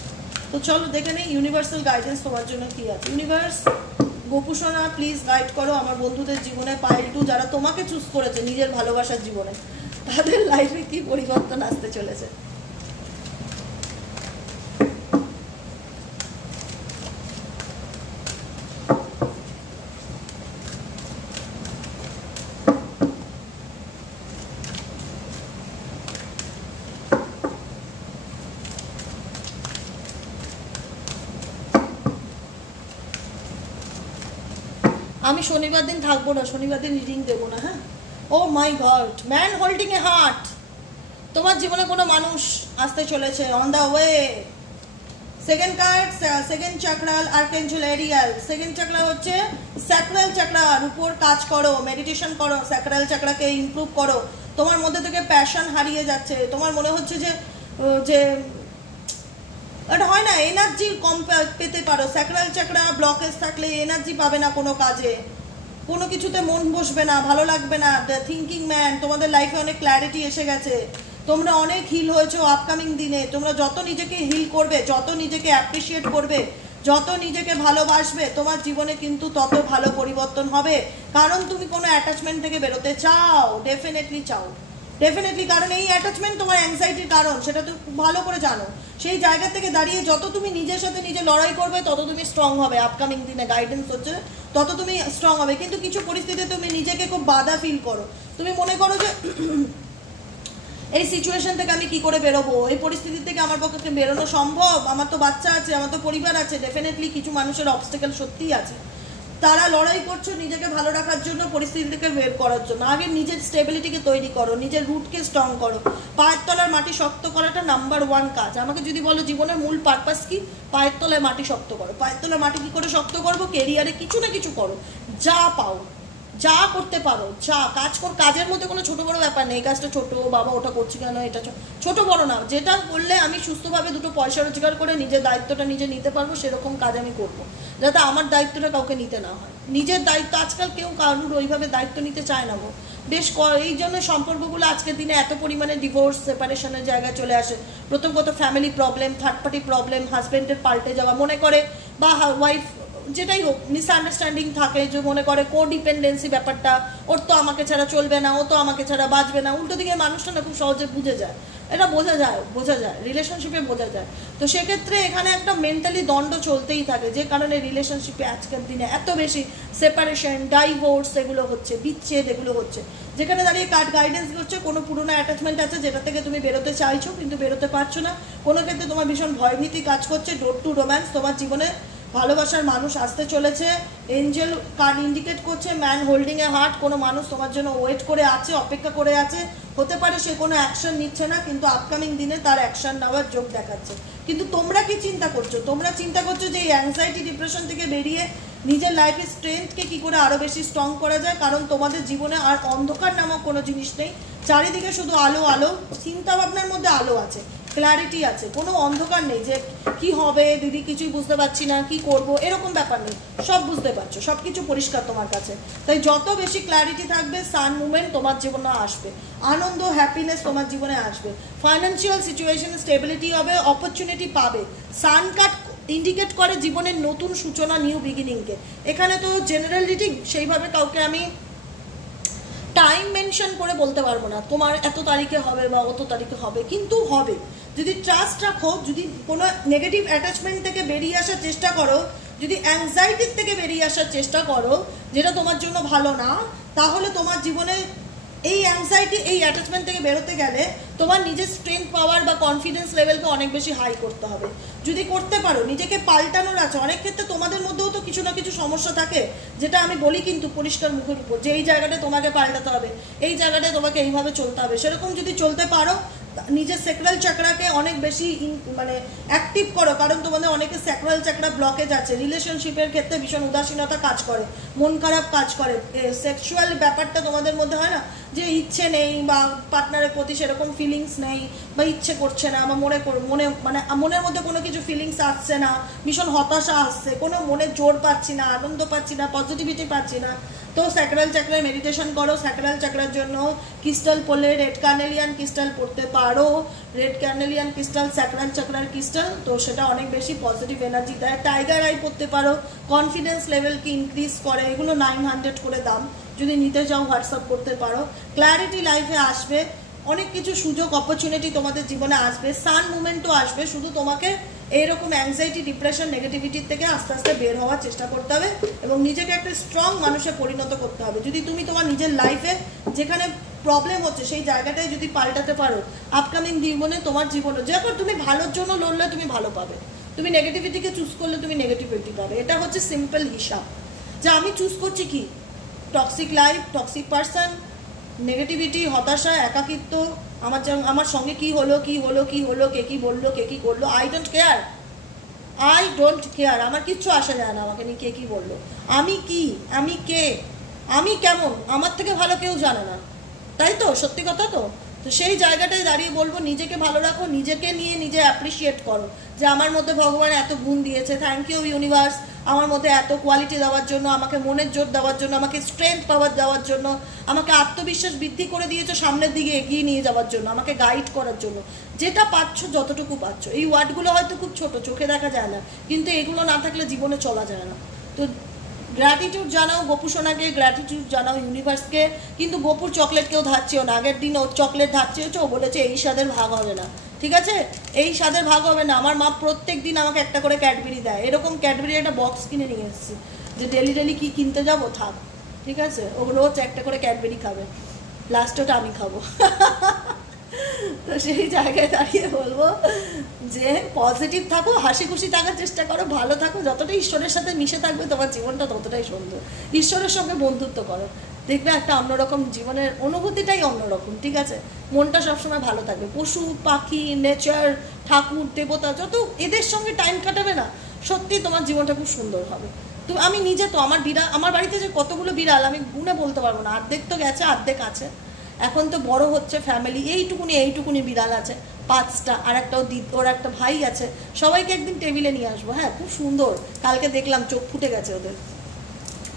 তো চলো দেখে নেই ইউনিভার্সাল গাইডেন্স তোমার জন্য কি আছে। ইউনিভার্স, গোপুসোনা প্লিজ গাইড করো আমার বন্ধুদের জীবনে, পাইল 2 যারা তোমাকে চুজ করেছে নিজের ভালোবাসার জীবনে, তাদের লাইফে কি পরিবর্তন আসতে চলেছে। আমি শনিবার দিন থাকবো না, শনিবার দিন রিডিং দেবো না, হ্যাঁ। Oh my god, man holding a heart, তোমার জীবনে কোনো মানুষ আসতে চলেছে, on the way. Second card, second চাকরাল, আর্কেঞ্জেল এরিয়াল। সেকেন্ড চাকরা হচ্ছে স্যাক্রাল চাকরার উপর কাজ করো, মেডিটেশন করো, স্যাক্রাল চাকরাকে ইমপ্রুভ করো। তোমার মধ্যে থেকে প্যাশন হারিয়ে যাচ্ছে, তোমার মনে হচ্ছে যে এটা হয় না, এনার্জি কম পেতে পারো। স্যাক্রাল চাকরা ব্লকেজ থাকলে এনার্জি পাবে না কোনো কাজে, কোনো কিছুতে মন বসবে না, ভালো লাগবে না। দ্য থিঙ্কিং ম্যান, তোমাদের লাইফে অনেক ক্ল্যারিটি এসে গেছে, তোমরা অনেক হিল হয়েছো আপকামিং দিনে। তোমরা যত নিজেকে হিল করবে, যত নিজেকে অ্যাপ্রিসিয়েট করবে, যত নিজেকে ভালোবাসবে, তোমার জীবনে কিন্তু তত ভালো পরিবর্তন হবে। কারণ তুমি কোনো অ্যাটাচমেন্ট থেকে বেরোতে চাও, ডেফিনেটলি চাও, ডেফিনেটলি। কারণ এই অ্যাটাচমেন্ট তোমার অ্যাংজাইটির কারণ, সেটা তুমি খুব ভালো করে জানো। সেই জায়গা থেকে দাঁড়িয়ে যত তুমি নিজের সাথে নিজে লড়াই করবে, তত তুমি স্ট্রং হবে। আপকামিং দিনে গাইডেন্স হচ্ছে তত তুমি স্ট্রং হবে। কিন্তু কিছু পরিস্থিতিতে তুমি নিজেকে খুব বাধা ফিল করো, তুমি মনে করো যে এই সিচুয়েশন থেকে আমি কি করে বেরোবো, এই পরিস্থিতি থেকে আমার পক্ষে বেরোনো সম্ভব, আমার তো বাচ্চা আছে, আমার তো পরিবার আছে। ডেফিনেটলি কিছু মানুষের অবস্টেকেল সত্যিই আছে, তারা লড়াই করছো নিজেকে ভালো রাখার জন্য, পরিস্থিতি থেকে বের করার জন্য। আগে নিজের স্টেবিলিটিকে তৈরি করো, নিজের রুটকে স্ট্রং করো। পায়ের তলার মাটি শক্ত করাটা নাম্বার 1 কাজ। আমাকে যদি বলো জীবনের মূল পারপাস কি, পায়ের তলায় মাটি শক্ত করো। পায়ের তলার মাটি কি করে শক্ত করবো? কেরিয়ারে কিছু না কিছু করো, যা পাও, যা করতে পারো, যা কাজ কর। কাজের মধ্যে কোনো ছোট বড় ব্যাপার নেই, কাজটা ছোট, বাবা ওটা করছি কেন, এটা ছোট বড় না। যেটা করলে আমি সুস্থভাবে 2 পয়সা রোজগার করে নিজের দায়িত্বটা নিজে নিতে পারবো, সেরকম কাজ আমি করবো, যাতে আমার দায়িত্বটা কাউকে নিতে না হয়। নিজের দায়িত্ব আজকাল কেউ কারুর ওইভাবে দায়িত্ব নিতে চায় না গো। বেশ এই জন্য সম্পর্কগুলো আজকের দিনে এত পরিমাণে ডিভোর্স, সেপারেশনের জায়গায় চলে আসে। প্রথম কথা family problem, third party problem, হাজব্যান্ডের পাল্টে যাওয়া মনে করে, বা ওয়াইফ যেটাই হোক মিসআন্ডারস্ট্যান্ডিং থাকে, যে মনে করে কোডিপেন্ডেন্সি ব্যাপারটা, ওর তো আমাকে ছাড়া চলবে না, ও তো আমাকে ছাড়া বাঁচবে না। উল্টো দিকে মানুষটা না খুব সহজে বুঝে যায়, এটা বোঝা যায় রিলেশনশিপে বোঝা যায়। তো সেক্ষেত্রে এখানে একটা মেন্টালি দ্বন্দ্ব চলতেই থাকে, যে কারণে রিলেশনশিপে আজকের দিনে এত বেশি সেপারেশন, ডাইভোর্স এগুলো হচ্ছে, বিচ্ছেদ এগুলো হচ্ছে। যেখানে দাঁড়িয়ে কার্ড গাইডেন্স করছে কোনো পুরোনো অ্যাটাচমেন্ট আছে যেটা থেকে তুমি বেরোতে চাইছো কিন্তু বেরোতে পারছো না। কোনো ক্ষেত্রে তোমার ভীষণ ভয়ভীতি কাজ করছে। ডোর টু রোম্যান্স, তোমার জীবনে ভালোবাসার মানুষ আসতে চলেছে। এঞ্জেল কার্ড ইন্ডিকেট করছে ম্যান হোল্ডিং এ হার্ট, কোনো মানুষ তোমার জন্য ওয়েট করে আছে, অপেক্ষা করে আছে। হতে পারে সে কোনো অ্যাকশন নিচ্ছে না, কিন্তু আপকামিং দিনে তার অ্যাকশন নেওয়ার যোগ দেখাচ্ছে। কিন্তু তোমরা কি চিন্তা করছো? তোমরা চিন্তা করছো যে এই অ্যাংজাইটি ডিপ্রেশন থেকে বেরিয়ে নিজের লাইফের স্ট্রেংথকে কি করে আরো বেশি স্ট্রং করা যায়। কারণ তোমাদের জীবনে আর অন্ধকার নামক কোনো জিনিস নেই, চারিদিকে শুধু আলো আলো। চিন্তা ভাবনার মধ্যে আলো আছে, ক্ল্যারিটি আছে, কোনো অন্ধকার নেই যে কি হবে দিদি কিছুই বুঝতে পারছি না, কি করব, এরকম ব্যাপার নেই, সব বুঝতে পারছো, সব কিছু পরিষ্কার তোমার কাছে। তাই যত বেশি ক্ল্যারিটি থাকবে সান মুভমেন্ট তোমার জীবনে আসবে, আনন্দ হ্যাপিনেস তোমার জীবনে আসবে, ফাইন্যান্সিয়াল সিচুয়েশনে স্টেবিলিটি হবে, অপরচুনিটি পাবে। সান কার্ড ইন্ডিকেট করে জীবনের নতুন সূচনা, নিউ বিগিনিংকে। এখানে তো জেনারেল রিডিং, সেইভাবে কাউকে আমি টাইম মেনশন করে বলতে পারবো না তোমার এত তারিখে হবে বা অত তারিখে হবে, কিন্তু হবে যদি ট্রাস্ট রাখো, যদি কোনো নেগেটিভ অ্যাটাচমেন্ট থেকে বেরিয়ে আসার চেষ্টা করো, যদি অ্যাংজাইটির থেকে বেরিয়ে আসার চেষ্টা করো যেটা তোমার জন্য ভালো না, তাহলে তোমার জীবনে এই অ্যাংজাইটি, এই অ্যাটাচমেন্ট থেকে বেরোতে গেলে তোমার নিজের স্ট্রেংথ পাওয়ার বা কনফিডেন্স লেভেলকে অনেক বেশি হাই করতে হবে। যদি করতে পারো, নিজেকে পাল্টানোর আছে। অনেক ক্ষেত্রে তোমাদের মধ্যেও তো কিছু না কিছু সমস্যা থাকে, যেটা আমি বলি কিন্তু পরিষ্কার মুখের উপর, যে এই জায়গাটায় তোমাকে পাল্টাতে হবে, এই জায়গাটায় তোমাকে এইভাবে চলতে হবে। সেরকম যদি চলতে পারো, নিজের স্যাক্রাল চাকরাকে অনেক বেশি মানে অ্যাক্টিভ করো, কারণ তোমাদের অনেকে স্যাক্রাল চাকরা ব্লকেজ আছে। রিলেশনশিপের ক্ষেত্রে ভীষণ উদাসীনতা কাজ করে, মন খারাপ কাজ করে, সেক্সুয়াল ব্যাপারটা তোমাদের মধ্যে হয় না, যে ইচ্ছে নেই বা পার্টনারের প্রতি সেরকম ফিলিংস নেই বা ইচ্ছে করছে না, বা মনে মানে মনের মধ্যে কোনো কিছু ফিলিংস আসছে না, ভীষণ হতাশা আসছে, কোনো মনে জোর পাচ্ছি না, আনন্দ পাচ্ছি না, পজিটিভিটি পাচ্ছি না। তো স্যাক্রাল চাকরায় মেডিটেশন করো। স্যাক্রাল চাকরার জন্য ক্রিস্টাল পড়লে রেড কার্নেলিয়ান ক্রিস্টাল পড়তে পারো। রেড কার্নেলিয়ান ক্রিস্টাল স্যাক্রাল চাকরার ক্রিস্টাল, তো সেটা অনেক বেশি পজিটিভ এনার্জি দেয়। টাইগার আই পড়তে পারো, কনফিডেন্স লেভেলকে ইনক্রিজ করে। এগুলো 900 করে দাম, যদি নিতে চাও হোয়াটসঅ্যাপ করতে পারো। ক্ল্যারিটি লাইফে আসবে, অনেক কিছু সুযোগ অপরচুনিটি তোমাদের জীবনে আসবে, সান মুভমেন্টও আসবে। শুধু তোমাকে এইরকম অ্যাংজাইটি, ডিপ্রেশন, নেগেটিভিটির থেকে আস্তে আস্তে বের হওয়ার চেষ্টা করতে হবে এবং নিজেকে একটা স্ট্রং মানুষে পরিণত করতে হবে। যদি তুমি তোমার নিজের লাইফে যেখানে প্রবলেম হচ্ছে সেই জায়গাটায় যদি পাল্টাতে পারো, আপকামিং জীবনে তোমার জীবনে যখন তুমি ভালোর জন্য লড়লে তুমি ভালো পাবে, তুমি নেগেটিভিটিকে চুজ করলে তুমি নেগেটিভিটি পাবে। এটা হচ্ছে সিম্পল হিসাব, যে আমি চুজ করছি কি, toxic life, toxic person, negativity, হতাশা, একাকিত্ব, আমার সঙ্গে কি হলো, কে কি বললো, কে কি করলো, আই ডোন্ট কেয়ার, আমার কিচ্ছু আসে যায় না আমাকে নিয়ে কে কি বললো। আমি কি, আমি কে, আমি কেমন, আমার থেকে ভালো কেউ জানে না, তাই তো? সত্যি কথা তো। তো সেই জায়গাটায় দাঁড়িয়ে বলবো, নিজেকে ভালো রাখো, নিজেকে নিয়ে নিজে অ্যাপ্রিসিয়েট করো যে আমার মধ্যে ভগবান এত গুণ দিয়েছে, থ্যাংক ইউ ইউনিভার্স আমার মধ্যে এত কোয়ালিটি দেওয়ার জন্য, আমাকে মনের জোর দেওয়ার জন্য, আমাকে স্ট্রেংথ পাওয়ার দেওয়ার জন্য, আমাকে আত্মবিশ্বাস বৃদ্ধি করে দিয়েছো সামনের দিকে এগিয়ে নিয়ে যাওয়ার জন্য, আমাকে গাইড করার জন্য। যেটা পাচ্ছ যতটুকু পাচ্ছ, এই ওয়ার্ডগুলো হয়তো খুব ছোট, চোখে দেখা যায় না, কিন্তু এগুলো না থাকলে জীবনে চলা যায় না। তো গ্র্যাটিটিউড জানাও গপু সোনাকে, গ্র্যাটিটিউড জানাও ইউনিভার্সকে, কিন্তু গপুর চকলেটকেও ধাচ্ছেও না। আগের দিন ও চকলেট ধাচ্ছেও, ও বলেছে এই স্বাদের ভাগ হবে না, ঠিক আছে? এই স্বাদের ভাগ হবে না। আমার মা প্রত্যেক দিন আমাকে একটা করে ক্যাডবেরি দেয়, এরকম ক্যাডবেরি একটা বক্স কিনে নিয়ে এসেছি, যে ডেলি কি কিনতে যাবো, থাক, ঠিক আছে? ও রোজ একটা করে ক্যাডবেরি খাবে, লাস্ট ওটা আমি খাবো। তো সেই জায়গায় দাঁড়িয়ে বলবো যে পজিটিভ থাকো, হাসি খুশি থাকার চেষ্টা করো, ভালো থাকো, যতটা ঈশ্বরের সাথে মিশে থাকবে তোমার জীবনটা ততটাই সুন্দর। ঈশ্বরের সঙ্গে বন্ধুত্ব করো, দেখবে একটা অন্যরকম জীবনের অনুভূতিটাই অন্যরকম, ঠিক আছে? মনটা সবসময় ভালো থাকবে। পশু পাখি, নেচার, ঠাকুর, দেবতা, যত এদের সঙ্গে টাইম কাটাবে না, সত্যি তোমার জীবনটা খুব সুন্দর হবে। তো আমি নিজে তো আমার বাড়িতে যে কতগুলো বিড়াল আমি গুনে বলতে পারবো না, অর্ধেক তো গেছে, অর্ধেক আছে। এখন তো বড় হচ্ছে ফ্যামিলি, এইটুকুনি বিড়াল আছে 5টা, আর ওর একটা ভাই আছে। সবাইকে একদিন টেবিলে নিয়ে আসবো, হ্যাঁ, খুব সুন্দর। কালকে দেখলাম চোখ ফুটে গেছে ওদের।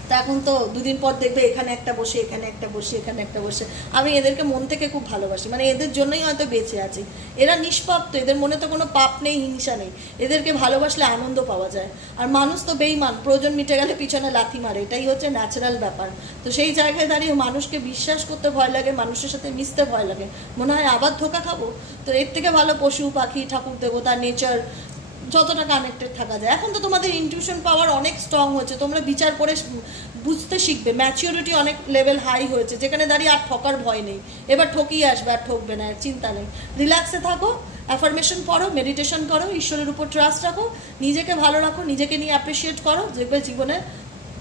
তা এখন তো দুদিন পর দেখবে এখানে একটা বসে, এখানে একটা বসে, এখানে একটা বসে। আমি এদেরকে মন থেকে খুব ভালোবাসি, মানে এদের জন্যই হয়তো বেঁচে আছি। এরা নিষ্পাপ তো, এদের মনে তো কোনো পাপ নেই, হিংসা নেই। এদেরকে ভালোবাসলে আনন্দ পাওয়া যায়। আর মানুষ তো বেইমান, প্রয়োজন মিটে গেলে পিছনে লাথি মারে, এটাই হচ্ছে ন্যাচারাল ব্যাপার। তো সেই জায়গায় দাঁড়িয়ে মানুষকে বিশ্বাস করতে ভয় লাগে, মানুষের সাথে মিশতে ভয় লাগে, মনে হয় আবার ধোকা খাবো। তো এর থেকে ভালো পশু পাখি, ঠাকুর দেবতা, নেচার, যতটা কানেক্টেড থাকা যায়। এখন তো তোমাদের ইনটিউশন পাওয়ার অনেক স্ট্রং হয়েছে, তোমরা বিচার করে বুঝতে শিখবে, ম্যাচিউরিটি অনেক লেভেল হাই হয়েছে, যেখানে দাঁড়িয়ে আর ঠকার ভয় নেই। এবার ঠকিয়ে আসবে, আর ঠকবে না, চিন্তা নেই। রিল্যাক্সে থাকো, অ্যাফার্মেশন পড়ো, মেডিটেশন করো, ঈশ্বরের উপর ট্রাস্ট রাখো, নিজেকে ভালো রাখো, নিজেকে নিয়ে অ্যাপ্রিসিয়েট করো, দেখবে জীবনে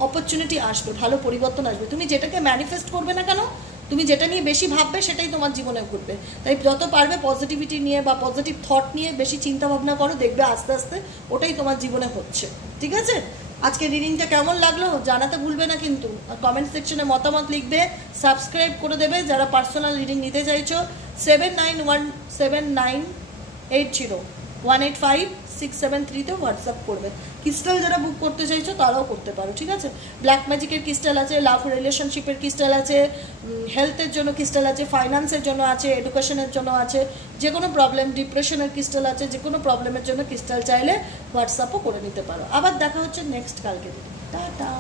অপরচুনিটি আসবে, ভালো পরিবর্তন আসবে। তুমি যেটাকে ম্যানিফেস্ট করবে না কেন, তুমি যেটা নিয়ে বেশি ভাববে সেটাই তোমার জীবনে ঘটবে। তাই যত পারবে পজিটিভিটি নিয়ে বা পজিটিভ থট নিয়ে বেশি চিন্তা ভাবনা করো, দেখবে আস্তে আস্তে ওটাই তোমার জীবনে হচ্ছে, ঠিক আছে? আজকে রিডিংটা কেমন লাগলো জানাতে ভুলবে না কিন্তু, কমেন্ট সেকশনে মতামত লিখবে, সাবস্ক্রাইব করে দেবে। যারা পার্সোনাল রিডিং নিতে চাইছো 791798 80185673-তে হোয়াটসঅ্যাপ করবে। ক্রিস্টাল যারা বুক করতে চাইছো তারাও করতে পারো, ঠিক আছে। ব্ল্যাক ম্যাজিকের ক্রিস্টাল আছে, লাভ রিলেশনশিপের ক্রিস্টাল আছে, হেলথের জন্য ক্রিস্টাল আছে, ফাইন্যান্সের জন্য আছে, এডুকেশনের জন্য আছে, যে কোনো প্রবলেম, ডিপ্রেশনের ক্রিস্টাল আছে, যে কোনো প্রবলেমের জন্য ক্রিস্টাল চাইলে হোয়াটসঅ্যাপও করে নিতে পারো। আবার দেখা হচ্ছে নেক্সট কালকে। টাটা।